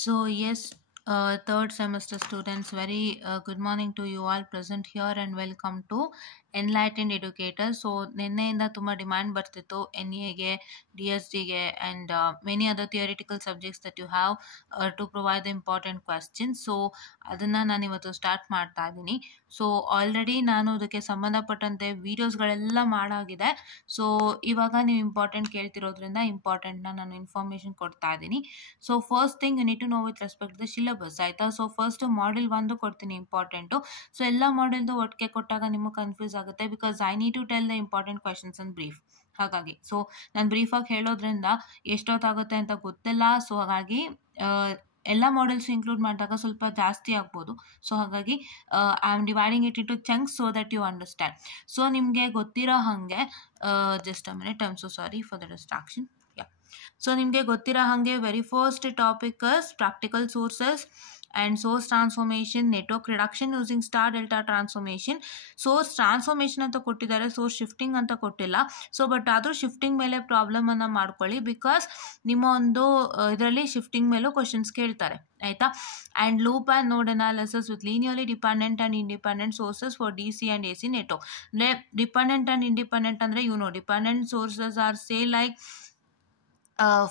So yes, third semester students, very good morning to you all present here and welcome to Enlightened Educator. So ನಿನ್ನೆಯಿಂದ ತುಂಬ demand ಬರ್ತಿತ್ತು N ಎಗೆ D S ಡಿಗೆ and many other theoretical subjects that you have to provide the important questions. So ಅದನ್ನು ನಾನು ಇವತ್ತು start ಮಾಡ್ತಾ ಇದ್ದೀನಿ. ಸೊ ಆಲ್ರೆಡಿ ನಾನು ಅದಕ್ಕೆ ಸಂಬಂಧಪಟ್ಟಂತೆ ವೀಡಿಯೋಸ್ಗಳೆಲ್ಲ ಮಾಡಾಗಿದೆ. ಸೊ ಇವಾಗ ನೀವು ಇಂಪಾರ್ಟೆಂಟ್ ಕೇಳ್ತಿರೋದ್ರಿಂದ ಇಂಪಾರ್ಟೆಂಟ್ನ ನಾನು ಇನ್ಫಾರ್ಮೇಷನ್ ಕೊಡ್ತಾ ಇದ್ದೀನಿ. So first thing you need to know with respect the syllabus, ಆಯಿತಾ. ಸೊ ಫಸ್ಟ್ ಮಾಡ್ಯೂಲ್ 1 ಕೊಡ್ತೀನಿ ಇಂಪಾರ್ಟೆಂಟು. ಸೊ ಎಲ್ಲ ಮಾಡ್ಯೂಲ್ದು ಒಟ್ಟಿಗೆ ಕೊಟ್ಟಾಗ ನಿಮಗೆ ಕನ್ಫ್ಯೂಸ್ ಆಗುತ್ತೆ, because I need to tell the important questions in brief. ಹಾಗಾಗಿ ಸೊ ನಾನು ಬ್ರೀಫಾಗಿ ಹೇಳೋದ್ರಿಂದ ಎಷ್ಟೊತ್ತಾಗುತ್ತೆ ಅಂತ ಗೊತ್ತಿಲ್ಲ. ಸೊ ಹಾಗಾಗಿ ಎಲ್ಲ ಮಾಡೆಲ್ಸ್ ಇನ್ಕ್ಲೂಡ್ ಮಾಡಿದಾಗ ಸ್ವಲ್ಪ ಜಾಸ್ತಿ ಆಗ್ಬೋದು. ಸೊ ಹಾಗಾಗಿ I am dividing it into chunks so that you understand. So ನಿಮಗೆ ಗೊತ್ತಿರೋ ಹಾಗೆ just a minute, I am so sorry for the distraction. So ನಿಮಗೆ ಗೊತ್ತಿರೋ ಹಾಗೆ very first topic is practical sources and source transformation, network reduction using star delta transformation. Source transformation ಅಂತ ಕೊಟ್ಟಿದ್ದಾರೆ, source shifting ಅಂತ ಕೊಟ್ಟಿಲ್ಲ. ಸೊ ಬಟ್ ಆದರೂ shifting ಮೇಲೆ ಪ್ರಾಬ್ಲಮನ್ನು ಮಾಡ್ಕೊಳ್ಳಿ, ಬಿಕಾಸ್ ನಿಮ್ಮ ಒಂದು ಇದರಲ್ಲಿ ಶಿಫ್ಟಿಂಗ್ ಮೇಲೂ ಕ್ವಶನ್ಸ್ ಕೇಳ್ತಾರೆ, ಆಯಿತಾ. And loop and node analysis with linearly dependent and independent sources for D C and A C network. ಅಂದರೆ ಡಿಪೆಂಡೆಂಟ್ ಆ್ಯಂಡ್ ಇಂಡಿಪೆಂಡೆಂಟ್ ಅಂದರೆ dependent sources are say like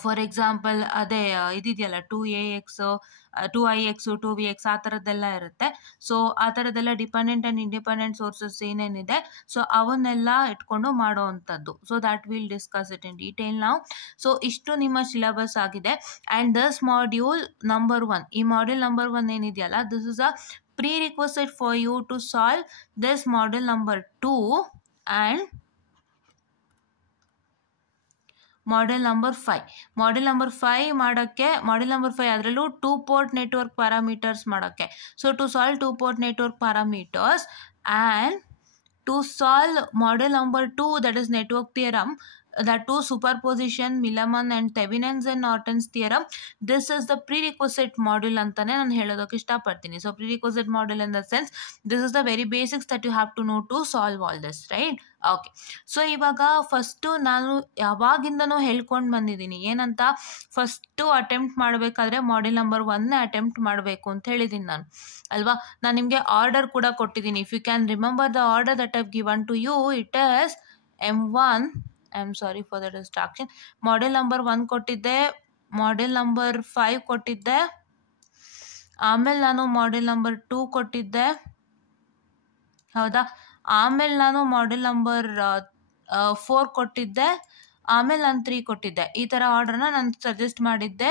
for example ಅದೇ ಇದಿದೆಯಲ್ಲ 2AX 2IX 2VX ಆ ಥರದ್ದೆಲ್ಲ ಇರುತ್ತೆ. So ಆ ಥರದ್ದೆಲ್ಲ dependent and independent sources ಏನೇನಿದೆ, ಸೊ ಅವನ್ನೆಲ್ಲ ಇಟ್ಕೊಂಡು ಮಾಡೋ ಅಂಥದ್ದು. So that will discuss it in detail ನಾವು. ಸೊ ಇಷ್ಟು ನಿಮ್ಮ ಸಿಲೆಬಸ್ ಆಗಿದೆ. ಆ್ಯಂಡ್ ದಿಸ್ ಮಾಡ್ಯೂಲ್ ನಂಬರ್ 1, ಈ ಮಾಡ್ಯೂಲ್ ನಂಬರ್ 1 ಏನಿದೆಯಲ್ಲ, this is a pre requested for you to solve this module number 2 and model number 5. Model number 5 ಮಾಡೋಕ್ಕೆ, model number 5 ಅದರಲ್ಲೂ 2 port network parameters ಮಾಡೋಕ್ಕೆ. So to solve 2 port network parameters and to solve model number 2 that is network theorem, that too superposition, Milliman and Thevenin's and Norton's theorem. This is the prerequisite module ಅಂತಾನೆ ನಾನು ಹೇಳೋದಕ್ಕೆ ಇಷ್ಟಪಡ್ತೀನಿ. So prerequisite module in the sense this is the very basics that you have to know to solve all this, right? Okay. So ಇವಾಗ first ನಾನು ಯಾವಾಗಿಂದನೂ ಹೇಳ್ಕೊಂಡು ಬಂದಿದ್ದೀನಿ ಏನಂತ, first attempt ಮಾಡಬೇಕಾದ್ರೆ ಮಾಡೆಲ್ ನಂಬರ್ 1 ಅಟೆಂಪ್ಟ್ ಮಾಡಬೇಕು ಅಂತ ಹೇಳಿದ್ದೀನಿ ನಾನು, ಅಲ್ವಾ. ನಾನು ನಿಮಗೆ ಆರ್ಡರ್ ಕೂಡ ಕೊಟ್ಟಿದ್ದೀನಿ. If you can remember the order that I've given to you, it is M1, I am sorry for the distraction, model number 1 ಕೊಟ್ಟಿದ್ದೆ, ಮಾಡೆಲ್ ನಂಬರ್ 5 ಕೊಟ್ಟಿದ್ದೆ, ಆಮೇಲೆ ನಾನು ಮಾಡೆಲ್ ನಂಬರ್ 2 ಕೊಟ್ಟಿದ್ದೆ, ಹೌದಾ. ಆಮೇಲೆ ನಾನು ಮಾಡೆಲ್ ನಂಬರ್ 4 ಕೊಟ್ಟಿದ್ದೆ, ಆಮೇಲೆ ನಾನು 3 ಕೊಟ್ಟಿದ್ದೆ. ಈ ಥರ ಆರ್ಡ್ರನ್ನ ನಾನು ಸಜೆಸ್ಟ್ ಮಾಡಿದ್ದೆ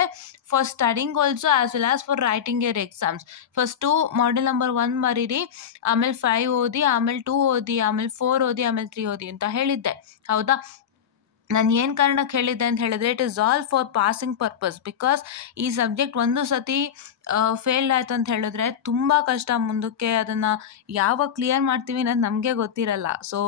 for studying also as well as for writing your exams. First model number 1 ಬರೀರಿ, ಆಮೇಲೆ 5 ಓದಿ, ಆಮೇಲೆ 2 ಓದಿ, ಆಮೇಲೆ 4 ಓದಿ, ಆಮೇಲೆ 3 ಓದಿ ಅಂತ ಹೇಳಿದ್ದೆ, ಹೌದಾ. ನಾನು ಏನು ಕಾರಣಕ್ಕೆ ಹೇಳಿದ್ದೆ ಅಂತ ಹೇಳಿದ್ರೆ, it is all for passing purpose. Because ಈ ಸಬ್ಜೆಕ್ಟ್ ಒಂದು ಸತಿ ಫೇಲ್ಡ್ ಆಯ್ತು ಅಂತ ಹೇಳಿದ್ರೆ ತುಂಬ ಕಷ್ಟ, ಮುಂದಕ್ಕೆ ಅದನ್ನು ಯಾವಾಗ ಕ್ಲಿಯರ್ ಮಾಡ್ತೀವಿ ಅನ್ನೋದು ನಮಗೆ ಗೊತ್ತಿರಲ್ಲ. So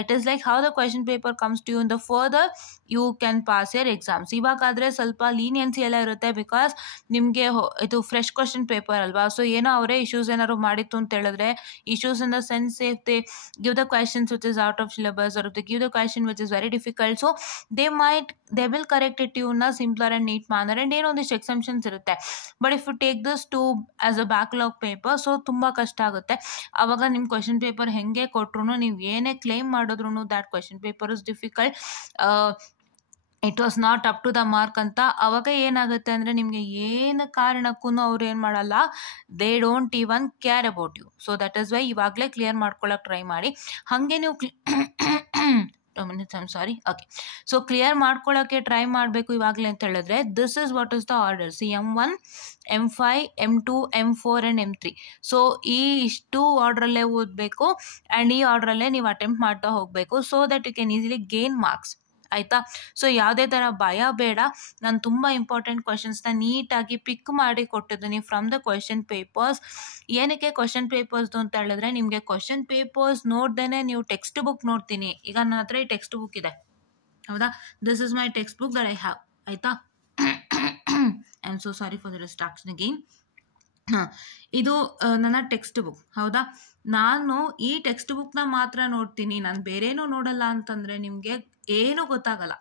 it is like how the question paper comes to you in the further you can pass your exams. ಇವಾಗಾದರೆ ಸ್ವಲ್ಪ ಲೀನಿಯನ್ಸಿ ಎಲ್ಲ ಇರುತ್ತೆ, ಬಿಕಾಸ್ ನಿಮಗೆ ಇದು ಫ್ರೆಶ್ ಕ್ವೆಶನ್ ಪೇಪರ್ ಅಲ್ವಾ. ಸೊ ಏನೋ ಅವರೇ ಇಶ್ಯೂಸ್ ಏನಾದ್ರು ಮಾಡಿತ್ತು ಅಂತ ಹೇಳಿದ್ರೆ, issues in the sense if they give the questions which is out of syllabus or they give the question which is very difficult, so they will correct it to you in a simpler and neat manner, and ಏನೊಂದಿಷ್ಟು exceptions ಇರುತ್ತೆ. But if you take this to as a backlog paper, so ತುಂಬ ಕಷ್ಟ ಆಗುತ್ತೆ. ಆವಾಗ ನಿಮ್ಮ question paper ಹೆಂಗೆ ಕೊಟ್ರು, ನೀವು ಏನೇ ಕ್ಲೇಮ್ ಮಾಡಿದ್ರು that question paper is difficult, it was not up to the mark ಅಂತ. ಆವಾಗ ಏನಾಗುತ್ತೆ ಅಂದರೆ, ನಿಮಗೆ ಏನು ಕಾರಣಕ್ಕೂ ಅವ್ರು ಏನು ಮಾಡಲ್ಲ, they don't even care about you. So that is why ಇವಾಗಲೇ ಕ್ಲಿಯರ್ ಮಾಡ್ಕೊಳ್ಳೋಕೆ ಟ್ರೈ ಮಾಡಿ. ಹಾಗೆ ನೀವು ಓಕೆ. ಸೊ ಕ್ಲಿಯರ್ ಮಾಡ್ಕೊಳ್ಳೋಕ್ಕೆ ಟ್ರೈ ಮಾಡಬೇಕು ಇವಾಗಲೇ ಅಂತ ಹೇಳಿದ್ರೆ, this is what is the order. See M1, M5, M2, M4 and M3. So ಈ ಇಷ್ಟು ಆರ್ಡ್ರಲ್ಲೇ ಓದಬೇಕು ಆ್ಯಂಡ್ ಈ ಆರ್ಡ್ರಲ್ಲೇ ನೀವು ಅಟೆಂಪ್ಟ್ ಮಾಡ್ತಾ ಹೋಗಬೇಕು, so that you can easily gain marks, ಆಯಿತಾ. ಸೊ ಯಾವುದೇ ಥರ ಭಯ ಬೇಡ. ನಾನು ತುಂಬ ಇಂಪಾರ್ಟೆಂಟ್ ಕ್ವೆಶನ್ಸ್ನ ನೀಟಾಗಿ ಪಿಕ್ ಮಾಡಿ ಕೊಟ್ಟಿದ್ದೀನಿ ಫ್ರಮ್ ದ ಕ್ವೆಶನ್ ಪೇಪರ್ಸ್. ಏನಕ್ಕೆ ಕ್ವೆಶನ್ ಪೇಪರ್ಸ್ದು ಅಂತ ಹೇಳಿದ್ರೆ, ನಿಮಗೆ ಕ್ವೆಶನ್ ಪೇಪರ್ಸ್ ನೋಡ್ದೇ ನೀವು ಟೆಕ್ಸ್ಟ್ ಬುಕ್ ನೋಡ್ತೀನಿ. ಈಗ ನನ್ನ ಹತ್ರ ಈ ಟೆಕ್ಸ್ಟ್ ಬುಕ್ ಇದೆ, ಹೌದಾ. This is my text book that I have, ಆಯಿತಾ. I am so sorry for the distraction again. ಇದು ನನ್ನ ಟೆಕ್ಸ್ಟ್ ಬುಕ್, ಹೌದಾ. ನಾನು ಈ ಟೆಕ್ಸ್ಟ್ ಬುಕ್ನ ಮಾತ್ರ ನೋಡ್ತೀನಿ, ನಾನು ಬೇರೇನೂ ನೋಡಲ್ಲ ಅಂತಂದರೆ ನಿಮಗೆ ಏನೂ ಗೊತ್ತಾಗಲ್ಲ.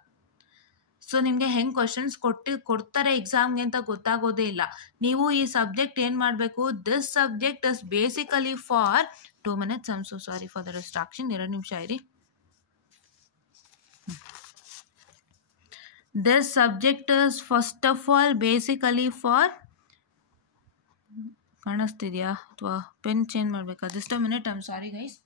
ಸೊ ನಿಮಗೆ ಹೆಂಗೆ ಕ್ವಶನ್ಸ್ ಕೊಡ್ತಾರೆ ಎಕ್ಸಾಮ್ಗೆ ಅಂತ ಗೊತ್ತಾಗೋದೇ ಇಲ್ಲ. ನೀವು ಈ ಸಬ್ಜೆಕ್ಟ್ ಏನು ಮಾಡಬೇಕು, this subject is basically for 2 minutes. I am so sorry for the distraction. 2 ನಿಮಿಷ ಇರಿ. This subject is first of all basically for, ಕಾಣಿಸ್ತಿದೆಯಾ ಅಥವಾ ಪೆನ್ ಚೇಂಜ್ ಮಾಡಬೇಕಾ? Just a minute, I am sorry guys.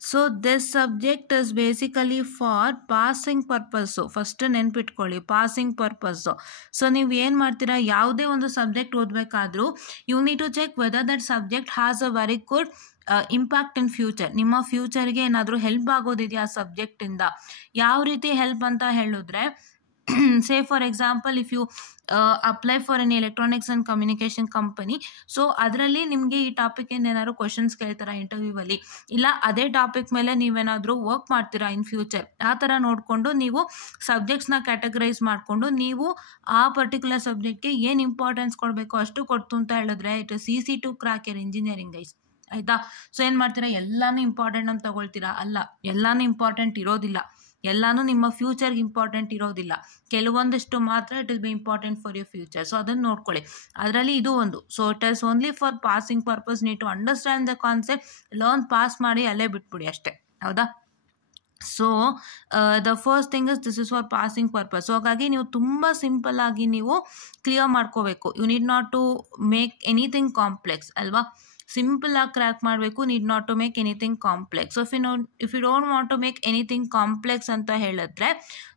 So this subject is basically for passing purpose. First ನೆನ್ಪಿಟ್ಕೊಳ್ಳಿ, passing purpose. So ನೀವು ಏನು ಮಾಡ್ತೀರಾ, ಯಾವುದೇ ಒಂದು ಸಬ್ಜೆಕ್ಟ್ ಓದಬೇಕಾದ್ರೂ you need to check whether that subject has a very good impact in future. ನಿಮ್ಮ ಫ್ಯೂಚರ್ಗೆ ಏನಾದರೂ ಹೆಲ್ಪ್ ಆಗೋದಿದೆಯಾ ಆ ಸಬ್ಜೆಕ್ಟಿಂದ? ಯಾವ ರೀತಿ ಹೆಲ್ಪ್ ಅಂತ ಹೇಳಿದ್ರೆ, say for example if you apply for an electronics and communication company, so ಅದರಲ್ಲಿ ನಿಮಗೆ ಈ ಟಾಪಿಕಿಂದ ಏನಾದ್ರು ಕ್ವಶನ್ಸ್ ಕೇಳ್ತಾರೆ ಇಂಟರ್ವ್ಯೂವಲ್ಲಿ, ಇಲ್ಲ ಅದೇ ಟಾಪಿಕ್ ಮೇಲೆ ನೀವೇನಾದರೂ ವರ್ಕ್ ಮಾಡ್ತೀರಾ ಇನ್ ಫ್ಯೂಚರ್, ಆ ಥರ ನೋಡಿಕೊಂಡು ನೀವು ಸಬ್ಜೆಕ್ಟ್ಸ್ನ ಕ್ಯಾಟಗರೈಸ್ ಮಾಡಿಕೊಂಡು ನೀವು ಆ ಪರ್ಟಿಕ್ಯುಲರ್ ಸಬ್ಜೆಕ್ಟ್ಗೆ ಏನು ಇಂಪಾರ್ಟೆನ್ಸ್ ಕೊಡಬೇಕು ಅಷ್ಟು ಕೊಡ್ತು ಅಂತ ಹೇಳಿದ್ರೆ it is easy to crack your engineering guys. ಆಯಿತಾ? ಸೊ ಏನು ಮಾಡ್ತೀರಾ, ಎಲ್ಲನೂ ಇಂಪಾರ್ಟೆಂಟ್ ಅಂತ ತಗೊಳ್ತೀರಾ? ಅಲ್ಲ, ಎಲ್ಲನೂ ಇಂಪಾರ್ಟೆಂಟ್ ಇರೋದಿಲ್ಲ, ಎಲ್ಲನೂ ನಿಮ್ಮ ಫ್ಯೂಚರ್ಗೆ ಇಂಪಾರ್ಟೆಂಟ್ ಇರೋದಿಲ್ಲ. ಕೆಲವೊಂದಿಷ್ಟು ಮಾತ್ರ it is be important for your future. So ಅದನ್ನು ನೋಡ್ಕೊಳ್ಳಿ, ಅದರಲ್ಲಿ ಇದು ಒಂದು. So it is only for passing purpose. Need to understand the concept, learn, pass ಮಾಡಿ ಅಲ್ಲೇ ಬಿಟ್ಬಿಡಿ ಅಷ್ಟೇ. ಹೌದಾ? So the first thing is this is for passing purpose. So ಹಾಗಾಗಿ ನೀವು ತುಂಬ ಸಿಂಪಲ್ ಆಗಿ ನೀವು ಕ್ಲಿಯರ್ ಮಾಡ್ಕೋಬೇಕು. You need not to make anything complex ಅಲ್ವಾ? ಸಿಂಪಲ್ ಆಗಿ ಕ್ರ್ಯಾಕ್ ಮಾಡಬೇಕು, need not to make anything complex. If you don't want to make anything complex ಅಂತ ಹೇಳಿದ್ರೆ,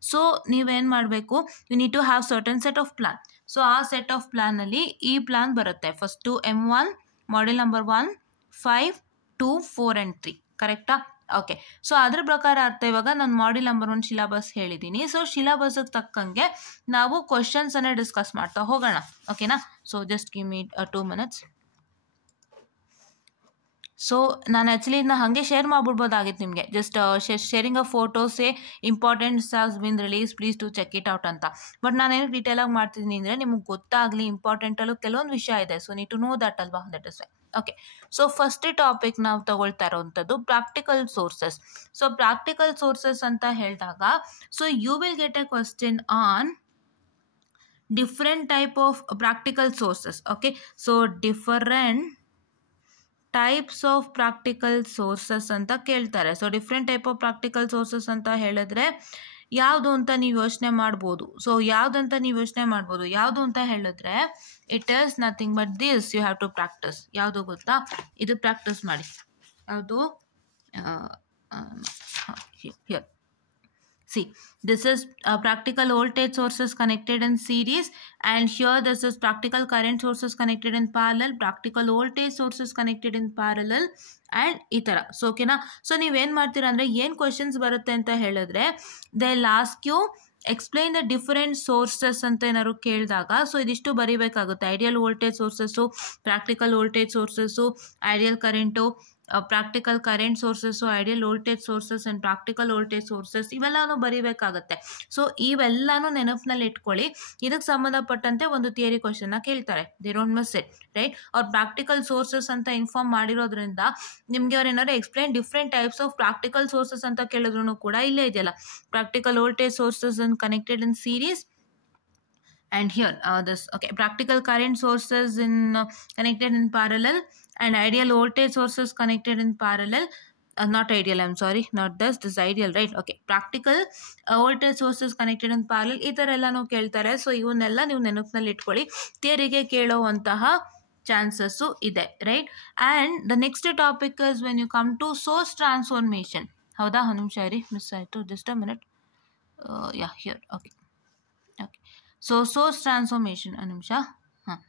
ಸೊ ನೀವೇನು ಮಾಡಬೇಕು, you need to have certain set of plan. So ಆ set of ಪ್ಲಾನಲ್ಲಿ ಈ ಪ್ಲಾನ್ ಬರುತ್ತೆ. First M1 model number 1, 5, 2, 4 and 3. ಕರೆಕ್ಟಾ? Okay. So ಅದ್ರ ಪ್ರಕಾರ ಅರ್ಥ, ಇವಾಗ ನಾನು ಮಾಡೆಲ್ ನಂಬರ್ 1 ಸಿಲೆಬಸ್ ಹೇಳಿದ್ದೀನಿ. ಸೊ ಸಿಲೆಬಸ್ಗೆ ತಕ್ಕಂಗೆ ನಾವು ಕ್ವಶನ್ಸನ್ನು ಡಿಸ್ಕಸ್ ಮಾಡ್ತಾ ಹೋಗೋಣ. ಓಕೆನಾ? So just give me 2 minutes. So ನಾನು ಆ್ಯಕ್ಚುಲಿ ಇದನ್ನ ಹಾಗೆ ಶೇರ್ ಮಾಡಿಬಿಡ್ಬೋದಾಗಿತ್ತು ನಿಮಗೆ, ಜಸ್ಟ್ ಶೇರಿಂಗ್ ಅ ಫೋಟೋಸೇ importants has been release, please to check it out ಅಂತ. ಬಟ್ ನಾನೇನು ಡೀಟೇಲಾಗಿ ಮಾಡ್ತಿದ್ದೀನಿ ಅಂದರೆ ನಿಮಗೆ ಗೊತ್ತಾಗಲಿ, ಇಂಪಾರ್ಟೆಂಟಲ್ಲೂ ಕೆಲವೊಂದು ವಿಷಯ ಇದೆ. So need to know that ಅಲ್ವಾ, that is why. Okay. So first topic ನಾವು ತಗೊಳ್ತಾ ಇರೋವಂಥದ್ದು practical sources. So practical sources ಅಂತ ಹೇಳಿದಾಗ, so you will get a question on different type of practical sources. Okay. So different types of practical sources ಅಂತ ಕೇಳ್ತಾರೆ. So different type of practical sources ಅಂತ ಹೇಳಿದ್ರೆ ಯಾವುದು ಅಂತ ನೀವು ಯೋಚನೆ ಮಾಡ್ಬೋದು. ಸೊ ಯಾವುದಂತ ನೀವು ಯೋಚನೆ ಮಾಡ್ಬೋದು, ಯಾವುದು ಅಂತ ಹೇಳಿದ್ರೆ it is nothing but this you have to practice. ಯಾವುದು ಗೊತ್ತಾ? ಇದು ಪ್ರಾಕ್ಟಿಸ್ ಮಾಡಿ. ಯಾವುದು? Here see, this is practical voltage sources connected in series, and here this is practical current sources connected in parallel, practical voltage sources connected in parallel and ಈ ಥರ. So ಓಕೆನಾ? So ನೀವೇನು ಮಾಡ್ತೀರಾ ಅಂದರೆ, ಏನು ಕ್ವಶನ್ಸ್ ಬರುತ್ತೆ ಅಂತ ಹೇಳಿದ್ರೆ, they last you explain the different sources ಅಂತ ಏನಾದ್ರು ಕೇಳಿದಾಗ, ಸೊ ಇದಿಷ್ಟು ಬರೀಬೇಕಾಗುತ್ತೆ. Ideal voltage sources, practical voltage sources, ideal current, practical current sources, ideal voltage sources and practical voltage sources, ಇವೆಲ್ಲನೂ ಬರೀಬೇಕಾಗುತ್ತೆ. ಸೊ ಇವೆಲ್ಲನೂ ನೆನಪಿನಲ್ಲಿ ಇಟ್ಕೊಳ್ಳಿ. ಇದಕ್ಕೆ ಸಂಬಂಧಪಟ್ಟಂತೆ ಒಂದು ಥಿಯರಿ ಕ್ವಶನ್ನ ಕೇಳ್ತಾರೆ, they don't miss it, right? ಅವ್ರು ಪ್ರಾಕ್ಟಿಕಲ್ ಸೋರ್ಸಸ್ ಅಂತ ಇನ್ಫಾರ್ಮ್ ಮಾಡಿರೋದ್ರಿಂದ ನಿಮಗೆ ಅವ್ರು ಏನಾದ್ರು explain different types of practical sources ಅಂತ ಕೇಳಿದ್ರು ಕೂಡ ಇಲ್ಲೇ ಇದೆಯಲ್ಲ, practical voltage sources and connected in series, and here this, okay, practical current sources in connected in parallel, and ideal voltage sources connected in parallel, not ideal, I'm sorry, not this ideal, right? Okay, practical voltage sources connected in parallel, ಈ ಥರ ಎಲ್ಲನೂ ಕೇಳ್ತಾರೆ. So ಇವನ್ನೆಲ್ಲ ನೀವು ನೆನಪಿನಲ್ಲಿ ಇಟ್ಕೊಳ್ಳಿ, ಥಿಯರಿಗೆ ಕೇಳೋವಂತಹ ಚಾನ್ಸಸ್ಸು ಇದೆ, right? And the next topic is when you come to source transformation. ಹೌದಾ? ಒಂದು ನಿಮಿಷ ಇರಿ, ಮಿಸ್ ಆಯಿತು, just a minute. Yeah, here. Okay. Okay. So source transformation, ಒಂದು ನಿಮಿಷ. ಹಾಂ,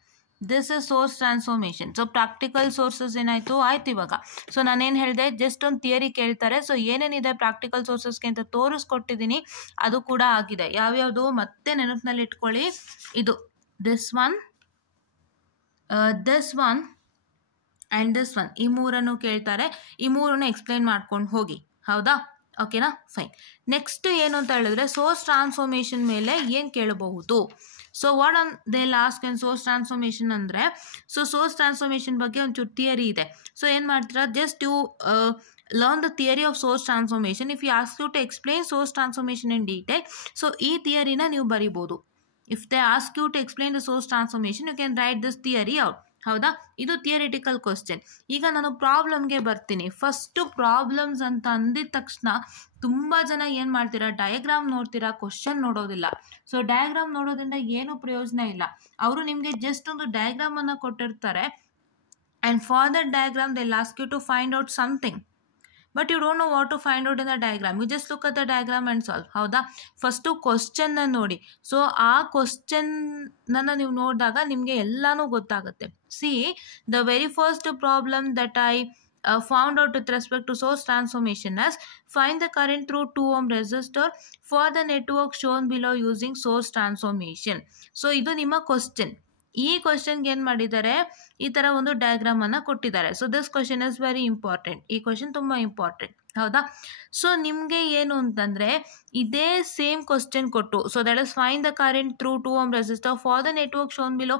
this is source transformation. So practical sources ಏನಾಯಿತು, ಆಯ್ತು ಇವಾಗ. ಸೊ ನಾನೇನು ಹೇಳಿದೆ, ಜಸ್ಟ್ ಒಂದು ಥಿಯರಿ ಕೇಳ್ತಾರೆ. ಸೊ ಏನೇನಿದೆ ಪ್ರಾಕ್ಟಿಕಲ್ ಸೋರ್ಸಸ್ಗೆ ಅಂತ ತೋರಿಸ್ಕೊಟ್ಟಿದ್ದೀನಿ, ಅದು ಕೂಡ ಆಗಿದೆ. ಯಾವ್ಯಾವುದು ಮತ್ತೆ ನೆನಪಿನಲ್ಲಿ ಇಟ್ಕೊಳ್ಳಿ, ಇದು this one and this one, ಈ ಮೂರನ್ನು ಕೇಳ್ತಾರೆ. ಈ ಮೂರನ್ನು ಎಕ್ಸ್ಪ್ಲೈನ್ ಮಾಡ್ಕೊಂಡು ಹೋಗಿ. ಹೌದಾ? ಓಕೆನಾ, ಫೈನ್. ನೆಕ್ಸ್ಟ್ ಏನು ಅಂತ ಹೇಳಿದ್ರೆ ಸೋರ್ಸ್ ಟ್ರಾನ್ಸ್ಫಾರ್ಮೇಷನ್ ಮೇಲೆ ಏನು ಕೇಳಬಹುದು. So what on they last and source transformation ಅಂದರೆ, ಸೊ ಸೋರ್ಸ್ ಟ್ರಾನ್ಸ್ಫಾರ್ಮೇಷನ್ ಬಗ್ಗೆ ಒಂಚೂರು ಥಿಯರಿ ಇದೆ. ಸೊ ಏನು ಮಾಡ್ತೀರಾ, just you learn the theory of source transformation. If you ask you to explain source transformation in detail, so ಈ ಥಿಯರಿನ ನೀವು ಬರಿಬೋದು. If they ask you to explain the source transformation, you can write this theory out. ಹೌದಾ, ಇದು theoretical question. ಈಗ ನಾನು ಪ್ರಾಬ್ಲಮ್ಗೆ ಬರ್ತೀನಿ. First problems ಅಂತ ಅಂದಿದ ತಕ್ಷಣ ತುಂಬ ಜನ ಏನು ಮಾಡ್ತೀರಾ, ಡಯಾಗ್ರಾಮ್ ನೋಡ್ತೀರಾ, ಕ್ವಶನ್ ನೋಡೋದಿಲ್ಲ. ಸೊ ಡಯಾಗ್ರಾಮ್ ನೋಡೋದ್ರಿಂದ ಏನು ಪ್ರಯೋಜನ ಇಲ್ಲ. ಅವರು ನಿಮಗೆ ಜಸ್ಟ್ ಒಂದು ಡಯಾಗ್ರಾಮನ್ನು ಕೊಟ್ಟಿರ್ತಾರೆ, and for that diagram they will ask you to find out something. But you don't know what to find out in the diagram. You just look at the diagram and solve. ಹೌದಾ, first ಕ್ವಶನ್ನ ನೋಡಿ. So ಆ ಕ್ವಶನ್ನನ್ನು ನೀವು ನೋಡಿದಾಗ ನಿಮಗೆ ಎಲ್ಲನೂ ಗೊತ್ತಾಗುತ್ತೆ. See, the very first problem that I found out with respect to source transformation as find the current through 2 ohm resistor for the network shown below using source transformation. So ಇದು ನಿಮ್ಮ question. ಈ ಕ್ವಶನ್ಗೆ ಏನು ಮಾಡಿದ್ದಾರೆ, ಈ ಥರ ಒಂದು ಡಯಾಗ್ರಾಮನ್ನು ಕೊಟ್ಟಿದ್ದಾರೆ. So this question is very important. ಈ ಕ್ವಶನ್ ತುಂಬ ಇಂಪಾರ್ಟೆಂಟ್. ಹೌದಾ, ಸೊ ನಿಮಗೆ ಏನು ಅಂತಂದರೆ ಇದೇ ಸೇಮ್ ಕ್ವಶನ್ ಕೊಟ್ಟು, so that is find the current through 2 ohm resistor for the network shown below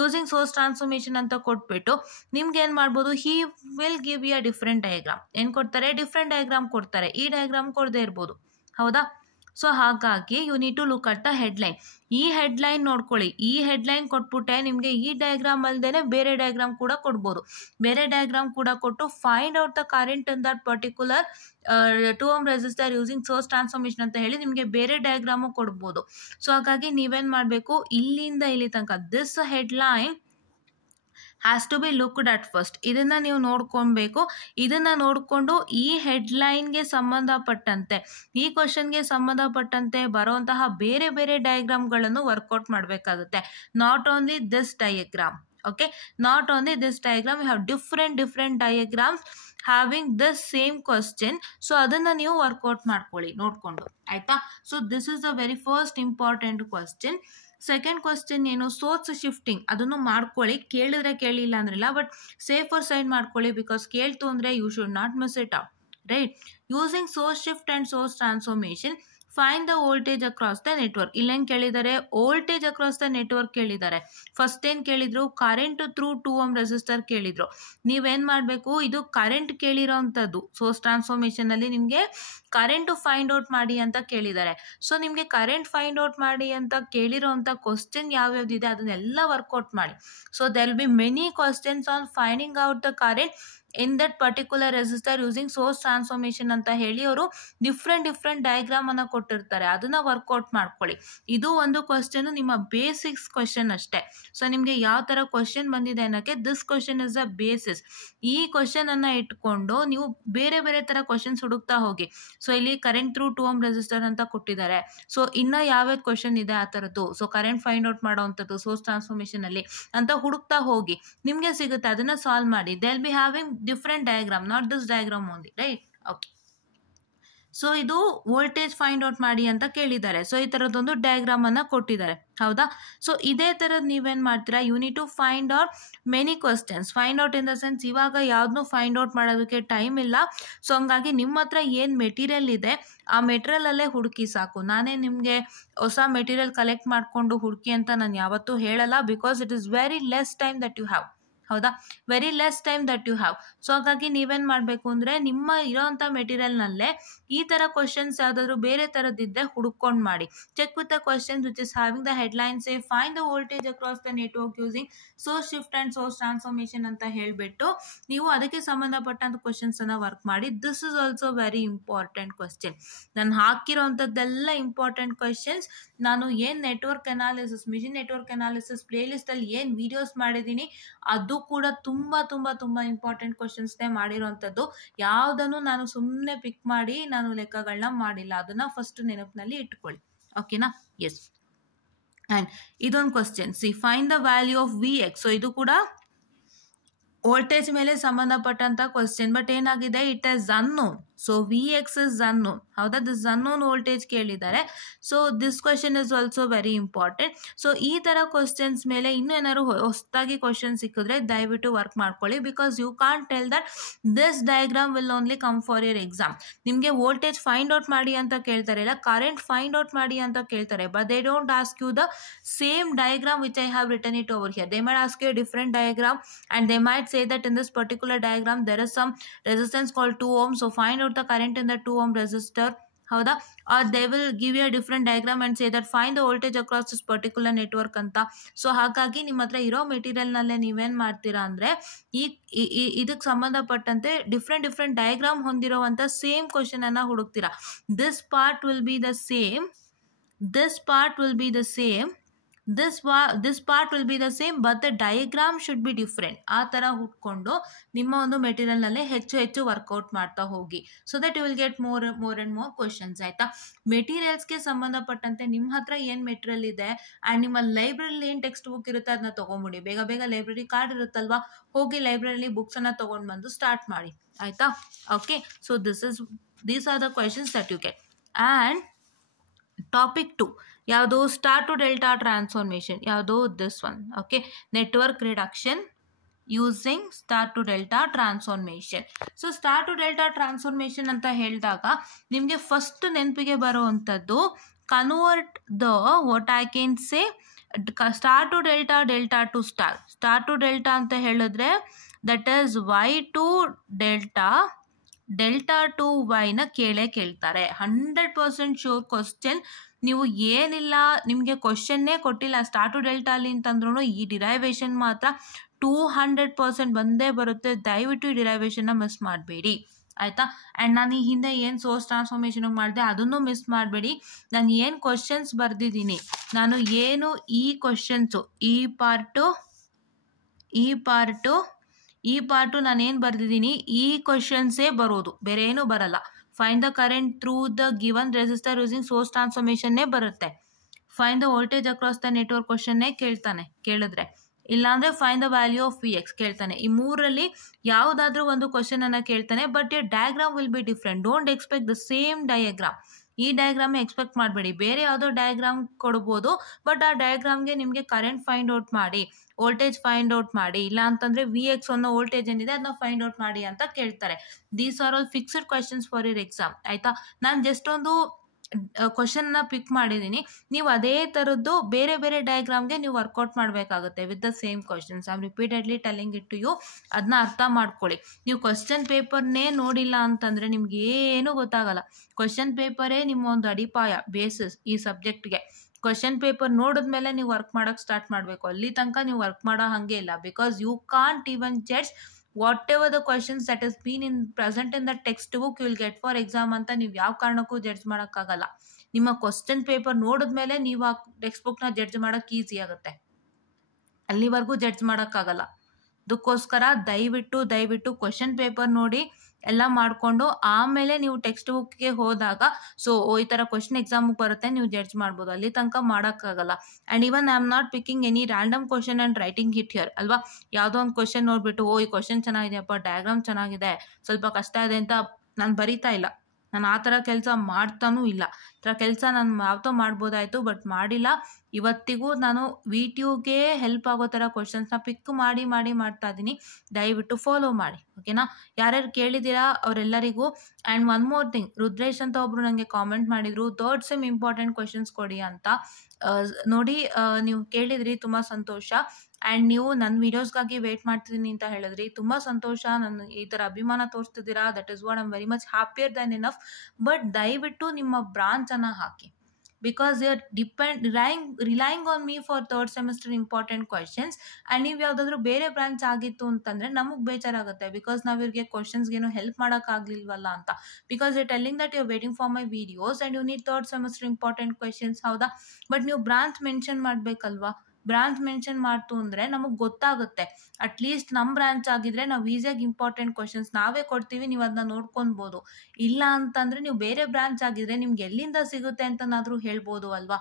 using source transformation ಅಂತ ಕೊಟ್ಬಿಟ್ಟು ನಿಮ್ಗೆ ಏನು ಮಾಡ್ಬೋದು, he will give you a different diagram. ಏನು ಕೊಡ್ತಾರೆ, ಡಿಫ್ರೆಂಟ್ ಡಯಾಗ್ರಾಮ್ ಕೊಡ್ತಾರೆ. ಈ ಡಯಾಗ್ರಾಮ್ ಕೊಡದೇ ಇರ್ಬೋದು. ಹೌದಾ, ಸೊ ಹಾಗಾಗಿ you need to look at the headline. ಈ ಹೆಡ್ಲೈನ್ ನೋಡ್ಕೊಳ್ಳಿ. ಈ ಹೆಡ್ಲೈನ್ ಕೊಟ್ಬಿಟ್ಟೆ ನಿಮಗೆ ಈ ಡಯಾಗ್ರಾಮ್ ಅಲ್ಲದೆ ಬೇರೆ ಡಯಾಗ್ರಾಮ್ ಕೂಡ ಕೊಡ್ಬೋದು. ಬೇರೆ ಡಯಾಗ್ರಾಮ್ ಕೂಡ ಕೊಟ್ಟು find out the current in that particular 2 ohm resistor using source transformation ಅಂತ ಹೇಳಿ ನಿಮಗೆ ಬೇರೆ ಡಯಾಗ್ರಾಮು ಕೊಡ್ಬೋದು. ಸೊ ಹಾಗಾಗಿ ನೀವೇನು ಮಾಡಬೇಕು, ಇಲ್ಲಿಂದ ಇಲ್ಲಿ ತನಕ this headline has to be looked at first. ಇದನ್ನು ನೀವು ನೋಡ್ಕೊಬೇಕು. ಇದನ್ನು ನೋಡಿಕೊಂಡು ಈ ಹೆಡ್ಲೈನ್ಗೆ ಸಂಬಂಧಪಟ್ಟಂತೆ, ಈ ಕ್ವಶನ್ಗೆ ಸಂಬಂಧಪಟ್ಟಂತೆ ಬರುವಂತಹ ಬೇರೆ ಬೇರೆ ಡಯಾಗ್ರಾಮ್ಗಳನ್ನು ವರ್ಕೌಟ್ ಮಾಡಬೇಕಾಗುತ್ತೆ. Not only this diagram. Okay, not only this diagram, you have different diagrams having this same question. So ಅದನ್ನು ನೀವು ವರ್ಕೌಟ್ ಮಾಡ್ಕೊಳ್ಳಿ ನೋಡಿಕೊಂಡು, ಆಯಿತಾ. So this is the very first important question. Second question ಏನು, ಸೋರ್ಸ್ ಶಿಫ್ಟಿಂಗ್. ಅದನ್ನು ಮಾಡ್ಕೊಳ್ಳಿ. ಕೇಳಿದ್ರೆ ಕೇಳಿಲ್ಲ ಅಂದ್ರಿಲ್ಲ, ಬಟ್ ಸೇಫರ್ ಸೈಡ್ ಮಾಡ್ಕೊಳ್ಳಿ. ಬಿಕಾಸ್ ಕೇಳ್ತು ಅಂದರೆ you should not miss it out, right. Using source shift and source transformation find the voltage across the network. ಇಲ್ಲೇನು ಕೇಳಿದ್ದಾರೆ, ವೋಲ್ಟೇಜ್ ಅಕ್ರಾಸ್ ದ ನೆಟ್ವರ್ಕ್ ಕೇಳಿದ್ದಾರೆ. ಫಸ್ಟ್ ಏನು ಕೇಳಿದ್ರು, ಕರೆಂಟ್ ಥ್ರೂ 2 ohm resistor ಕೇಳಿದ್ರು. ನೀವೇನು ಮಾಡಬೇಕು, ಇದು ಕರೆಂಟ್ ಕೇಳಿರೋ ಅಂಥದ್ದು. ಸೋರ್ಸ್ ಟ್ರಾನ್ಸ್ಫಾರ್ಮೇಷನಲ್ಲಿ ನಿಮಗೆ ಕರೆಂಟು ಫೈಂಡ್ ಔಟ್ ಮಾಡಿ ಅಂತ ಕೇಳಿದ್ದಾರೆ. ಸೊ ನಿಮಗೆ ಕರೆಂಟ್ ಫೈಂಡ್ ಔಟ್ ಮಾಡಿ ಅಂತ ಕೇಳಿರೋ ಅಂಥ ಕ್ವಶನ್ ಯಾವ್ಯಾವ್ದಿದೆ ಅದನ್ನೆಲ್ಲ ವರ್ಕೌಟ್ ಮಾಡಿ. So there will be many questions on finding out the current in that particular resistor using source transformation ಅಂತ ಹೇಳಿ ಅವರು ಡಿಫ್ರೆಂಟ್ ಡಯಾಗ್ರಾಮನ್ನು ಕೊಟ್ಟಿರ್ತಾರೆ. ಅದನ್ನು ವರ್ಕೌಟ್ ಮಾಡ್ಕೊಳ್ಳಿ. ಇದು ಒಂದು ಕ್ವಶನು, ನಿಮ್ಮ ಬೇಸಿಕ್ಸ್ ಕ್ವಶನ್ ಅಷ್ಟೇ. ಸೊ ನಿಮಗೆ ಯಾವ ಥರ ಕ್ವಶನ್ ಬಂದಿದೆ ಅನ್ನೋಕ್ಕೆ this question is a basis. ಈ ಕ್ವಶನನ್ನು ಇಟ್ಕೊಂಡು ನೀವು ಬೇರೆ ಬೇರೆ ಥರ ಕ್ವಶನ್ಸ್ ಹುಡುಕ್ತಾ ಹೋಗಿ. ಸೊ ಇಲ್ಲಿ ಕರೆಂಟ್ ಥ್ರೂ 2 ohm resistor ಅಂತ ಕೊಟ್ಟಿದ್ದಾರೆ. ಸೊ ಇನ್ನೂ ಯಾವ್ಯಾವ ಕ್ವಶನ್ ಇದೆ ಆ ಥರದ್ದು, ಸೊ ಕರೆಂಟ್ ಫೈಂಡ್ ಔಟ್ ಮಾಡೋವಂಥದ್ದು ಸೋರ್ಸ್ ಟ್ರಾನ್ಸ್ಫಾರ್ಮೇಷನಲ್ಲಿ ಅಂತ ಹುಡುಕ್ತಾ ಹೋಗಿ, ನಿಮಗೆ ಸಿಗುತ್ತೆ. ಅದನ್ನು ಸಾಲ್ವ್ ಮಾಡಿ. They will be having different diagram, not this diagram only, right? Okay. So ಇದು ವೋಲ್ಟೇಜ್ ಫೈಂಡ್ ಔಟ್ ಮಾಡಿ ಅಂತ ಕೇಳಿದ್ದಾರೆ. ಸೊ ಈ ಥರದ್ದೊಂದು ಡಯಾಗ್ರಾಮನ್ನು ಕೊಟ್ಟಿದ್ದಾರೆ. ಹೌದಾ, ಸೊ ಇದೇ ಥರದ್ದು ನೀವೇನು ಮಾಡ್ತೀರಾ, you need to find out many questions. Find out in the sense ಇವಾಗ ಯಾವುದನ್ನೂ ಫೈಂಡ್ ಔಟ್ ಮಾಡೋದಕ್ಕೆ ಟೈಮ್ ಇಲ್ಲ. ಸೊ ಹಂಗಾಗಿ ನಿಮ್ಮ ಹತ್ರ ಏನು ಮೆಟೀರಿಯಲ್ ಇದೆ ಆ ಮೆಟೀರಿಯಲಲ್ಲೇ ಹುಡುಕಿ ಸಾಕು. ನಾನೇ ನಿಮಗೆ ಹೊಸ ಮೆಟೀರಿಯಲ್ ಕಲೆಕ್ಟ್ ಮಾಡಿಕೊಂಡು ಹುಡುಕಿ ಅಂತ ನಾನು ಯಾವತ್ತೂ ಹೇಳಲ್ಲ. Because it is very less time that you have. ಹೌದಾ, very less time that you have. So ಹಾಗಾಗಿ ನೀವೇನು ಮಾಡಬೇಕು ಅಂದರೆ ನಿಮ್ಮ ಇರೋವಂಥ ಮೆಟೀರಿಯಲ್ನಲ್ಲೇ ಈ ಥರ ಕ್ವಶನ್ಸ್ ಯಾವುದಾದ್ರೂ ಬೇರೆ ಥರದ್ದಿದ್ದರೆ ಹುಡುಕೊಂಡು ಮಾಡಿ. Check with the questions which is having the headline say find the voltage across the network using source shift and source transformation ಅಂತ ಹೇಳಿಬಿಟ್ಟು ನೀವು ಅದಕ್ಕೆ ಸಂಬಂಧಪಟ್ಟಂಥ ಕ್ವಶನ್ಸನ್ನು ವರ್ಕ್ ಮಾಡಿ. This is also very important question. ನಾನು ಹಾಕಿರೋವಂಥದ್ದೆಲ್ಲ ಇಂಪಾರ್ಟೆಂಟ್ ಕ್ವಶನ್ಸ್. ನಾನು ಏನು network analysis, machine network analysis ಪ್ಲೇಲಿಸ್ಟಲ್ಲಿ ಏನು ವೀಡಿಯೋಸ್ ಮಾಡಿದ್ದೀನಿ ಅದು ಕೂಡ ತುಂಬ ಇಂಪಾರ್ಟೆಂಟ್ ಕ್ವಶನ್ಸ್ನೇ ಮಾಡಿರೋವಂಥದ್ದು. ಯಾವುದನ್ನು ನಾನು ಸುಮ್ಮನೆ ಪಿಕ್ ಮಾಡಿ ನಾನು ಲೆಕ್ಕಗಳನ್ನ ಮಾಡಿಲ್ಲ. ಅದನ್ನು ಫಸ್ಟ್ ನೆನಪಿನಲ್ಲಿ ಇಟ್ಕೊಳ್ಳಿ. ಓಕೆನಾ, ಎಸ್. ಆ್ಯಂಡ್ ಇದೊಂದು question, C find the value of Vx. So ಇದು ಕೂಡ ವೋಲ್ಟೇಜ್ ಮೇಲೆ ಸಂಬಂಧಪಟ್ಟಂಥ ಕ್ವಶನ್. ಬಟ್ ಏನಾಗಿದೆ, it is unknown. So Vx is unknown. ಹೌದಾ, ದಿಸ್ unknown ವೋಲ್ಟೇಜ್ ಕೇಳಿದ್ದಾರೆ. So this question is also very important. So ಈ ಥರ ಕ್ವಶನ್ಸ್ ಮೇಲೆ ಇನ್ನೂ ಏನಾದ್ರು ಹೊಸದಾಗಿ ಕ್ವಶನ್ ಸಿಕ್ಕಿದ್ರೆ ದಯವಿಟ್ಟು ವರ್ಕ್ ಮಾಡ್ಕೊಳ್ಳಿ. Because you can't tell that this diagram will only come for your exam. ನಿಮಗೆ ವೋಲ್ಟೇಜ್ ಫೈಂಡ್ ಔಟ್ ಮಾಡಿ ಅಂತ ಕೇಳ್ತಾರೆ, ಇಲ್ಲ ಕರೆಂಟ್ ಫೈಂಡ್ ಔಟ್ ಮಾಡಿ ಅಂತ ಕೇಳ್ತಾರೆ. But they don't ask you the same diagram which I have written it over here. They might ask you a different diagram and they might say that in this particular diagram there is some resistance called 2 ohm, so find out the current in the 2 ohm resistor. ಹೌದಾ, or they will give you a different diagram and say that find the voltage across this particular network ಅಂತ. So ಹಾಗಾಗಿ ನಿಮ್ಮ ಹತ್ರ ಇರೋ ಮೆಟೀರಿಯಲ್ನಲ್ಲೇ ನೀವೇನು ಮಾಡ್ತೀರಾ ಅಂದರೆ ಇದಕ್ಕೆ ಸಂಬಂಧಪಟ್ಟಂತೆ ಡಿಫ್ರೆಂಟ್ ಡಯಾಗ್ರಾಮ್ ಹೊಂದಿರೋವಂಥ ಸೇಮ್ ಕ್ವಶನನ್ನು ಹುಡುಕ್ತೀರಾ. This part will be the same, this part will be the same, this part will be the same, but the diagram should be different. ಆ ಥರ ಹುಡ್ಕೊಂಡು ನಿಮ್ಮ ಒಂದು ಮೆಟೀರಿಯಲ್ನಲ್ಲೇ ಹೆಚ್ಚು ವರ್ಕೌಟ್ ಮಾಡ್ತಾ ಹೋಗಿ. So that you will get more and more questions. ಆಯಿತಾ, ಮೆಟೀರಿಯಲ್ಸ್ಗೆ ಸಂಬಂಧಪಟ್ಟಂತೆ ನಿಮ್ಮ ಹತ್ರ ಏನು ಮೆಟೀರಿಯಲ್ ಇದೆ ಆ್ಯಂಡ್ ನಿಮ್ಮ ಲೈಬ್ರರಿಲಿ ಏನು ಟೆಕ್ಸ್ಟ್ ಬುಕ್ ಇರುತ್ತೆ ಅದನ್ನ ತೊಗೊಂಬಿಡಿ. ಬೇಗ ಲೈಬ್ರರಿ ಕಾರ್ಡ್ ಇರುತ್ತಲ್ವಾ, ಹೋಗಿ ಲೈಬ್ರರಿಲಿ ಬುಕ್ಸನ್ನು ತೊಗೊಂಡು ಬಂದು ಸ್ಟಾರ್ಟ್ ಮಾಡಿ. ಆಯಿತಾ, okay. So these are the questions that you get. And topic 2 ಯಾವುದು, ಸ್ಟಾರ್ ಟು ಡೆಲ್ಟಾ ಟ್ರಾನ್ಸ್ಫಾರ್ಮೇಷನ್. ಯಾವುದು, this one. Okay, network reduction using star to delta transformation. So star to delta transformation ಅಂತ ಹೇಳಿದಾಗ ನಿಮಗೆ first ನೆನಪಿಗೆ ಬರುವಂಥದ್ದು convert the what I can say star to delta, delta to star. Star to delta ಅಂತ ಹೇಳಿದ್ರೆ that is Y to delta, delta to ವೈನ ಕೇಳ್ತಾರೆ. 100% sure question. ನೀವು ಏನಿಲ್ಲ, ನಿಮಗೆ ಕ್ವಶನ್ನೇ ಕೊಟ್ಟಿಲ್ಲ ಸ್ಟಾರ್ ಟು ಡೆಲ್ಟಾಲಿ ಅಂತಂದ್ರೂ ಈ ಡಿರೈವೇಷನ್ ಮಾತ್ರ 200% ಬಂದೇ ಬರುತ್ತೆ. ದಯವಿಟ್ಟು ಈ ಡಿರೈವೇಷನ್ನ ಮಿಸ್ ಮಾಡಬೇಡಿ. ಆಯಿತಾ, ಆ್ಯಂಡ್ ನಾನು ಈ ಹಿಂದೆ ಏನು ಸೋರ್ಸ್ ಟ್ರಾನ್ಸ್ಫಾರ್ಮೇಷನ್ ಮಾಡಿದೆ ಅದನ್ನು ಮಿಸ್ ಮಾಡಬೇಡಿ. ನಾನು ಏನು ಕ್ವಶನ್ಸ್ ಬರೆದಿದ್ದೀನಿ, ನಾನು ಏನು ಈ ಕ್ವಶನ್ಸು ಈ ಪಾರ್ಟು ನಾನೇನು ಬರೆದಿದ್ದೀನಿ ಈ ಕ್ವಶನ್ಸೇ ಬರೋದು, ಬೇರೆ ಏನೂ ಬರಲ್ಲ. Find the current through the given resistor using source ಟ್ರಾನ್ಸ್ಫಾರ್ಮೇಷನ್ನೇ ಬರುತ್ತೆ. Find the voltage across the network ಕ್ವಶನ್ನೇ ಕೇಳಿದ್ರೆ, ಇಲ್ಲಾಂದರೆ find the value of Vx ಕೇಳ್ತಾನೆ. ಈ ಮೂರಲ್ಲಿ ಯಾವುದಾದ್ರೂ ಒಂದು ಕ್ವಶನನ್ನು ಕೇಳ್ತಾನೆ. But your diagram will be different. Don't expect the same diagram. ಈ ಡಯಾಗ್ರಾಮೇ ಎಕ್ಸ್ಪೆಕ್ಟ್ ಮಾಡಬೇಡಿ. ಬೇರೆ ಯಾವುದೋ ಡಯಾಗ್ರಾಮ್ ಕೊಡ್ಬೋದು, ಬಟ್ ಆ ಡಯಾಗ್ರಾಮ್ಗೆ ನಿಮಗೆ ಕರೆಂಟ್ ಫೈಂಡ್ ಔಟ್ ಮಾಡಿ, ವೋಲ್ಟೇಜ್ ಫೈಂಡ್ ಔಟ್ ಮಾಡಿ, ಇಲ್ಲ ಅಂತಂದರೆ Vx ಅನ್ನೋ ವೋಲ್ಟೇಜ್ ಏನಿದೆ ಅದನ್ನ ಫೈಂಡ್ ಔಟ್ ಮಾಡಿ ಅಂತ ಕೇಳ್ತಾರೆ. These are all fixed questions for your exam. ಆಯಿತಾ, ನಾನು ಜಸ್ಟ್ ಒಂದು ಕ್ವಶನ್ನ ಪಿಕ್ ಮಾಡಿದ್ದೀನಿ. ನೀವು ಅದೇ ಥರದ್ದು ಬೇರೆ ಡಯಾಗ್ರಾಮ್ಗೆ ನೀವು ವರ್ಕೌಟ್ ಮಾಡಬೇಕಾಗುತ್ತೆ with the same questions. I am repeatedly telling it to you. ಅದನ್ನ ಅರ್ಥ ಮಾಡ್ಕೊಳ್ಳಿ. ನೀವು ಕ್ವಶನ್ ಪೇಪರ್ನೇ ನೋಡಿಲ್ಲ ಅಂತಂದರೆ ನಿಮ್ಗೆ ಏನೂ ಗೊತ್ತಾಗಲ್ಲ. ಕ್ವಶನ್ ಪೇಪರೇ ನಿಮ್ಮ ಒಂದು ಅಡಿಪಾಯ, ಬೇಸಿಸ್ ಈ ಸಬ್ಜೆಕ್ಟ್ಗೆ. ಕ್ವಶನ್ ಪೇಪರ್ ನೋಡಿದ್ಮೇಲೆ ನೀವು ವರ್ಕ್ ಮಾಡೋಕ್ಕೆ ಸ್ಟಾರ್ಟ್ ಮಾಡಬೇಕು. ಅಲ್ಲಿ ತನಕ ನೀವು ವರ್ಕ್ ಮಾಡೋ ಹಾಗೆ ಇಲ್ಲ. Because you can't even judge what ever the questions that is been present in the text book you will get for exam ಅಂತ ನೀವು ಯಾವ ಕಾರಣಕ್ಕೂ ಜಡ್ಜ್ ಮಾಡೋಕ್ಕಾಗಲ್ಲ. ನಿಮ್ಮ ಕ್ವಶನ್ ಪೇಪರ್ ನೋಡಿದ್ಮೇಲೆ ನೀವು ಆ ಟೆಕ್ಸ್ಟ್ ಬುಕ್ನ ಜಡ್ಜ್ ಮಾಡೋಕ್ಕೆ ಈಸಿ ಆಗುತ್ತೆ. ಅಲ್ಲಿವರೆಗೂ ಜಡ್ಜ್ ಮಾಡೋಕ್ಕಾಗಲ್ಲ. ಅದಕ್ಕೋಸ್ಕರ ದಯವಿಟ್ಟು ಕ್ವಶನ್ ಪೇಪರ್ ನೋಡಿ ಎಲ್ಲ ಮಾಡಿಕೊಂಡು ಆಮೇಲೆ ನೀವು ಟೆಕ್ಸ್ಟ್ ಬುಕ್ಗೆ ಹೋದಾಗ ಈ ಥರ ಕ್ವಶನ್ ಎಕ್ಸಾಮಿಗೆ ಬರುತ್ತೆ ನೀವು ಜಡ್ಜ್ ಮಾಡ್ಬೋದು. ಅಲ್ಲಿ ತನಕ ಮಾಡೋಕ್ಕಾಗಲ್ಲ. And even I am not picking any random question and writing it here ಅಲ್ವಾ. ಯಾವುದೋ ಒಂದು ಕ್ವಶನ್ ನೋಡಿಬಿಟ್ಟು ಈ ಕ್ವಶನ್ ಚೆನ್ನಾಗಿದೆಯಪ್ಪ, ಡಯಾಗ್ರಾಮ್ ಚೆನ್ನಾಗಿದೆ, ಸ್ವಲ್ಪ ಕಷ್ಟ ಇದೆ ಅಂತ ನಾನು ಬರೀತಾ ಇಲ್ಲ. ನಾನು ಆ ಥರ ಕೆಲಸ ಮಾಡ್ತಾನೂ ಇಲ್ಲ. ಆ ಥರ ಕೆಲಸ ನಾನು ಯಾವತ್ತೋ ಮಾಡ್ಬೋದಾಯಿತು, ಬಟ್ ಮಾಡಿಲ್ಲ. ಇವತ್ತಿಗೂ ನಾನು ವಿಟಿಯುಗೆ ಹೆಲ್ಪ್ ಆಗೋ ಥರ ಕ್ವಶನ್ಸ್ನ ಪಿಕ್ ಮಾಡಿ ಮಾಡ್ತಾ ಇದ್ದೀನಿ. ದಯವಿಟ್ಟು ಫಾಲೋ ಮಾಡಿ, ಓಕೆನಾ. ಯಾರ್ಯಾರು ಕೇಳಿದ್ದೀರಾ ಅವರೆಲ್ಲರಿಗೂ. And one more thing, Rudresh ಅಂತ ಒಬ್ಬರು ನನಗೆ ಕಾಮೆಂಟ್ ಮಾಡಿದರು, ಥರ್ಡ್ ಸೆಮ್ ಇಂಪಾರ್ಟೆಂಟ್ ಕ್ವಶನ್ಸ್ ಕೊಡಿ ಅಂತ. ನೋಡಿ, ನೀವು ಕೇಳಿದ್ರಿ, ತುಂಬ ಸಂತೋಷ. ಆ್ಯಂಡ್ ನೀವು ನನ್ನ ವೀಡಿಯೋಸ್ಗಾಗಿ ವೆಯ್ಟ್ ಮಾಡ್ತಿದ್ದೀನಿ ಅಂತ ಹೇಳಿದ್ರಿ, ತುಂಬ ಸಂತೋಷ. ನನ್ನ ಈ ಥರ ಅಭಿಮಾನ ತೋರಿಸ್ತಿದ್ದೀರಾ, that is what I am very much happier than enough. But ದಯವಿಟ್ಟು ನಿಮ್ಮ ಬ್ರಾಂಚನ್ನು ಹಾಕಿ. Because you are relying on me for third semester important questions. And ನೀವು ಯಾವುದಾದ್ರೂ ಬೇರೆ ಬ್ರಾಂಚ್ ಆಗಿತ್ತು ಅಂತಂದರೆ ನಮಗೆ ಬೇಜಾರಾಗುತ್ತೆ. ಬಿಕಾಸ್ ನಾವು ಇವ್ರಿಗೆ ಕ್ವಶನ್ಸ್ಗೇನು ಹೆಲ್ಪ್ ಮಾಡೋಕ್ಕಾಗಲಿಲ್ವಲ್ಲ ಅಂತ. Because you telling that you are waiting for my videos and you need third semester important questions, ಹೌದಾ. ಬಟ್ ನೀವು ಬ್ರಾಂಚ್ ಮೆನ್ಷನ್ ಮಾಡಬೇಕಲ್ವಾ. ಬ್ರಾಂಚ್ ಮೆನ್ಷನ್ ಮಾಡ್ತು ಅಂದರೆ ನಮಗೆ ಗೊತ್ತಾಗುತ್ತೆ. ಅಟ್ಲೀಸ್ಟ್ ನಮ್ಮ ಬ್ರಾಂಚ್ ಆಗಿದ್ರೆ ನಾವು ಈಸಿಯಾಗಿ ಇಂಪಾರ್ಟೆಂಟ್ ಕ್ವಶನ್ಸ್ ನಾವೇ ಕೊಡ್ತೀವಿ, ನೀವು ಅದನ್ನ ನೋಡ್ಕೊಬೋದು. ಇಲ್ಲ ಅಂತಂದರೆ ನೀವು ಬೇರೆ ಬ್ರಾಂಚ್ ಆಗಿದ್ರೆ ನಿಮ್ಗೆ ಎಲ್ಲಿಂದ ಸಿಗುತ್ತೆ ಅಂತನಾದರೂ ಹೇಳ್ಬೋದು ಅಲ್ವಾ.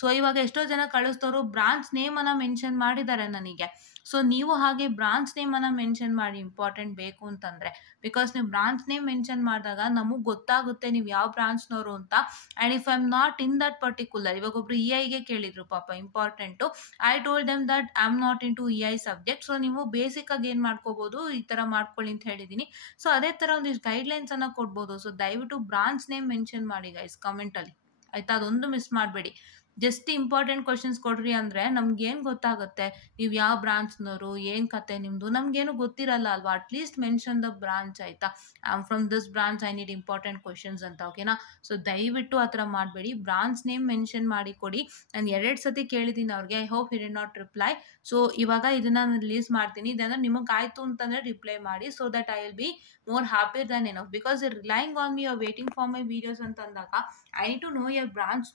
ಸೊ ಇವಾಗ ಎಷ್ಟೋ ಜನ ಕಳಿಸ್ತವರು ಬ್ರಾಂಚ್ ನೇಮನ್ನು ಮೆನ್ಷನ್ ಮಾಡಿದ್ದಾರೆ ನನಗೆ. ಸೊ ನೀವು ಹಾಗೆ ಬ್ರಾಂಚ್ ನೇಮನ್ನು ಮೆನ್ಷನ್ ಮಾಡಿ, ಇಂಪಾರ್ಟೆಂಟ್ ಬೇಕು ಅಂತಂದರೆ. ಬಿಕಾಸ್ ನೀವು ಬ್ರಾಂಚ್ ನೇಮ್ ಮೆನ್ಷನ್ ಮಾಡಿದಾಗ ನಮಗೆ ಗೊತ್ತಾಗುತ್ತೆ ನೀವು ಯಾವ ಬ್ರಾಂಚ್ನವರು ಅಂತ. And if I am not in that particular, ಇವಾಗ ಒಬ್ರು EIಗೆ ಕೇಳಿದ್ರು ಪಾಪ, important. I told them that I am not in to EI subject. So ನೀವು ಬೇಸಿಕ್ಕಾಗಿ ಏನು ಮಾಡ್ಕೋಬೋದು, ಈ ಥರ ಮಾಡ್ಕೊಳ್ಳಿ ಅಂತ ಹೇಳಿದ್ದೀನಿ. ಸೊ ಅದೇ ಥರ ಒಂದಿಷ್ಟು ಗೈಡ್ಲೈನ್ಸನ್ನು ಕೊಡ್ಬೋದು. ಸೊ ದಯವಿಟ್ಟು ಬ್ರಾಂಚ್ ನೇಮ್ ಮೆನ್ಷನ್ ಮಾಡಿ ಗೈಸ್ ಕಮೆಂಟಲ್ಲಿ, ಆಯಿತಾ? ಅದೊಂದು ಮಿಸ್ ಮಾಡಬೇಡಿ. ಜಸ್ಟ್ ಇಂಪಾರ್ಟೆಂಟ್ ಕ್ವಶನ್ಸ್ ಕೊಡ್ರಿ ಅಂದರೆ ನಮ್ಗೇನು ಗೊತ್ತಾಗುತ್ತೆ, ನೀವು ಯಾವ ಬ್ರಾಂಚ್ನವರು, ಏನು ಕತೆ ನಿಮ್ಮದು, ನಮಗೇನು ಗೊತ್ತಿರಲ್ಲ ಅಲ್ವಾ. ಅಟ್ಲೀಸ್ಟ್ ಮೆನ್ಷನ್ ದ ಬ್ರಾಂಚ್, ಆಯಿತಾ? I am from this branch, I need important questions ಅಂತ, ಓಕೆನಾ? ಸೊ ದಯವಿಟ್ಟು ಆ ಥರ ಮಾಡಬೇಡಿ, ಬ್ರಾಂಚ್ ನೇಮ್ ಮೆನ್ಷನ್ ಮಾಡಿ ಕೊಡಿ. ನಾನು 2 ಸತಿ ಕೇಳಿದ್ದೀನಿ ಅವ್ರಿಗೆ, I hope he did not reply. So ಇವಾಗ ಇದನ್ನು ನಾನು ರಿಲೀಸ್ ಮಾಡ್ತೀನಿ. ಇದಂದ್ರೆ ನಿಮಗೆ ಆಯಿತು ಅಂತಂದರೆ ರಿಪ್ಲೈ ಮಾಡಿ, so that I will be more happier than enough, because you're relying on me or waiting for my videos ಅಂತಂದಾಗ I need to know your branch,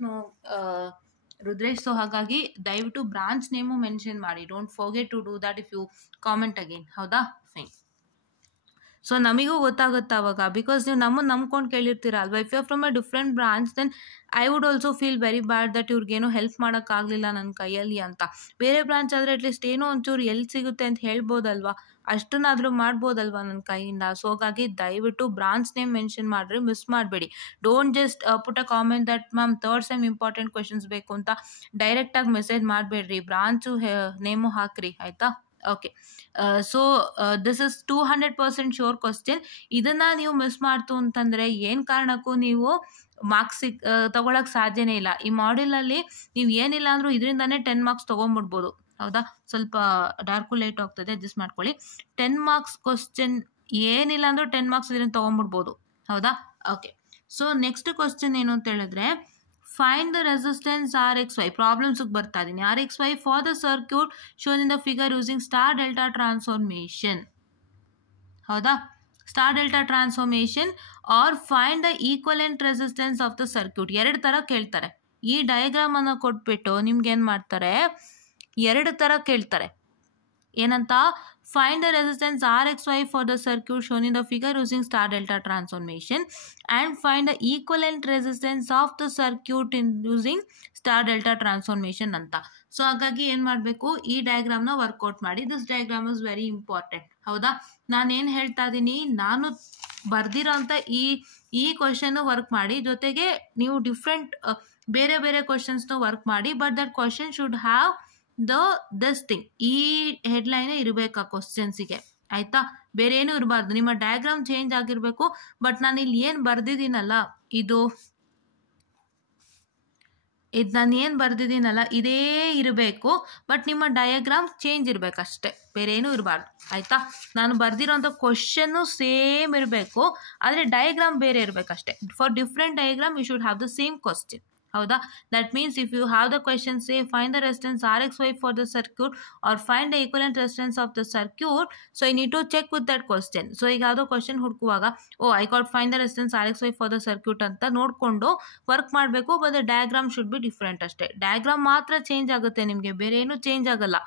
Rudresh. So ಹಾಗಾಗಿ ದಯವಿಟ್ಟು ಬ್ರಾಂಚ್ ನೇಮು ಮೆನ್ಷನ್ ಮಾಡಿ. Don't forget to do that if you comment again, ಹೌದಾ? Fine. So ನಮಗೂ ಗೊತ್ತಾಗುತ್ತೆ ಅವಾಗ, because ನೀವು ನಮ್ಮನ್ನು ನಂಬ್ಕೊಂಡು ಕೇಳಿರ್ತೀರ ಅಲ್ವಾ. If you from a different branch then I would also feel very bad that ಇವ್ರಿಗೇನೋ ಹೆಲ್ಪ್ ಮಾಡೋಕ್ಕಾಗಲಿಲ್ಲ ನನ್ನ ಕೈಯಲ್ಲಿ ಅಂತ. ಬೇರೆ ಬ್ರಾಂಚ್ ಆದರೆ ಅಟ್ಲೀಸ್ಟ್ ಏನೋ ಒಂಚೂರು ಎಲ್ಲಿ ಸಿಗುತ್ತೆ ಅಂತ ಹೇಳ್ಬೋದಲ್ವಾ, ಅಷ್ಟನ್ನಾದರೂ ಮಾಡ್ಬೋದಲ್ವಾ ನನ್ನ ಕೈಯಿಂದ. ಸೊ ಹಾಗಾಗಿ ದಯವಿಟ್ಟು ಬ್ರಾಂಚ್ ನೇಮ್ ಮೆನ್ಷನ್ ಮಾಡಿರಿ, ಮಿಸ್ ಮಾಡಬೇಡಿ. Don't just put a comment that ma'am third sem important questions ಬೇಕು ಅಂತ ಡೈರೆಕ್ಟಾಗಿ ಮೆಸೇಜ್ ಮಾಡಬೇಡ್ರಿ, ಬ್ರಾಂಚು ನೇಮು ಹಾಕ್ರಿ, ಆಯಿತಾ? Okay. So this is 200% sure question. ಇದನ್ನು ನೀವು ಮಿಸ್ ಮಾಡ್ತು ಅಂತಂದರೆ ಏನು ಕಾರಣಕ್ಕೂ ನೀವು ಮಾರ್ಕ್ಸ್ ತೊಗೊಳಕ್ಕೆ ಸಾಧ್ಯನೇ ಇಲ್ಲ. ಈ ಮಾಡ್ಯೂಲಲ್ಲಿ ನೀವು ಏನಿಲ್ಲ ಅಂದರೂ ಇದರಿಂದನೇ 10 ಮಾರ್ಕ್ಸ್ ತೊಗೊಂಬಿಡ್ಬೋದು, ಹೌದಾ? ಸ್ವಲ್ಪ ಡಾರ್ಕು ಲೈಟ್ ಹೋಗ್ತದೆ, ಅಡ್ಜಸ್ಟ್ ಮಾಡ್ಕೊಳ್ಳಿ. 10 ಮಾರ್ಕ್ಸ್ ಕ್ವಶನ್ ಏನಿಲ್ಲ ಅಂದರೂ 10 ಮಾರ್ಕ್ಸ್ ಇದರಿಂದ ತೊಗೊಂಬಿಡ್ಬೋದು, ಹೌದಾ? ಓಕೆ. ಸೊ ನೆಕ್ಸ್ಟ್ ಕ್ವಶನ್ ಏನು ಅಂತ ಹೇಳಿದ್ರೆ, ಫೈಂಡ್ ದ ರೆಸಿಸ್ಟೆನ್ಸ್ RXY. ಪ್ರಾಬ್ಲಮ್ಸಿಗೆ ಬರ್ತಾ ಇದ್ದೀನಿ. RXY for the circuit shown in the figure using star delta transformation, ಹೌದಾ? Star delta transformation or find the equivalent resistance of the circuit. 2 ಥರ ಕೇಳ್ತಾರೆ. ಈ ಡಯಾಗ್ರಾಮನ್ನು ಕೊಟ್ಬಿಟ್ಟು ನಿಮ್ಗೆ ಏನು ಮಾಡ್ತಾರೆ, 2 ಥರ ಕೇಳ್ತಾರೆ. ಏನಂತ? Find the resistance RXY for the circuit shown in the figure using star delta transformation and find the equivalent resistance of the circuit in using star delta transformation ಅಂತ. ಸೊ ಹಾಗಾಗಿ ಏನು ಮಾಡಬೇಕು, ಈ ಡಯಾಗ್ರಾಮ್ನ ವರ್ಕೌಟ್ ಮಾಡಿ. This diagram is very important, ಹೌದಾ? ನಾನೇನು ಹೇಳ್ತಾ ಇದ್ದೀನಿ, ನಾನು ಬರ್ದಿರೋಂಥ ಈ ಕ್ವಶನ್ನು ವರ್ಕ್ ಮಾಡಿ, ಜೊತೆಗೆ ನೀವು ಡಿಫ್ರೆಂಟ್ ಬೇರೆ ಬೇರೆ ಕ್ವಶನ್ಸ್ನ ವರ್ಕ್ ಮಾಡಿ. But that question should have this thing, ಈ ಹೆಡ್ಲೈನೇ ಇರಬೇಕು ಆ ಕ್ವಶನ್ಸಿಗೆ, ಆಯಿತಾ? ಬೇರೆ ಏನೂ ಇರಬಾರ್ದು. ನಿಮ್ಮ ಡಯಾಗ್ರಾಮ್ ಚೇಂಜ್ ಆಗಿರಬೇಕು. ಬಟ್ ನಾನು ಇಲ್ಲಿ ಏನು ಬರ್ದಿದ್ದೀನಲ್ಲ, ಇದು ನಾನು ಏನು ಬರ್ದಿದ್ದೀನಲ್ಲ ಇದೇ ಇರಬೇಕು. ಬಟ್ ನಿಮ್ಮ ಡಯಾಗ್ರಾಮ್ ಚೇಂಜ್ ಇರಬೇಕಷ್ಟೆ, ಬೇರೆ ಏನೂ ಇರಬಾರ್ದು, ಆಯಿತಾ? ನಾನು ಬರ್ದಿರೋಂಥ ಕ್ವಶನ್ನು ಸೇಮ್ ಇರಬೇಕು, ಆದರೆ ಡಯಾಗ್ರಾಮ್ ಬೇರೆ ಇರಬೇಕಷ್ಟೆ. For different diagram you should have the same question, ಹೌದಾ? That means if you have the question say find the resistance RXY for the circuit or find the equivalent resistance of the circuit, so I need to check with that question. So ಈಗ ಯಾವುದೋ question ಹುಡುಕುವಾಗ I got find the resistance RXY for the circuit ಅಂತ ನೋಡಿಕೊಂಡು work ಮಾಡಬೇಕು. But the diagram should be different ಅಷ್ಟೇ. Diagram ಮಾತ್ರ change ಆಗುತ್ತೆ, ನಿಮಗೆ ಬೇರೆ ಏನೂ ಚೇಂಜ್ ಆಗಲ್ಲ.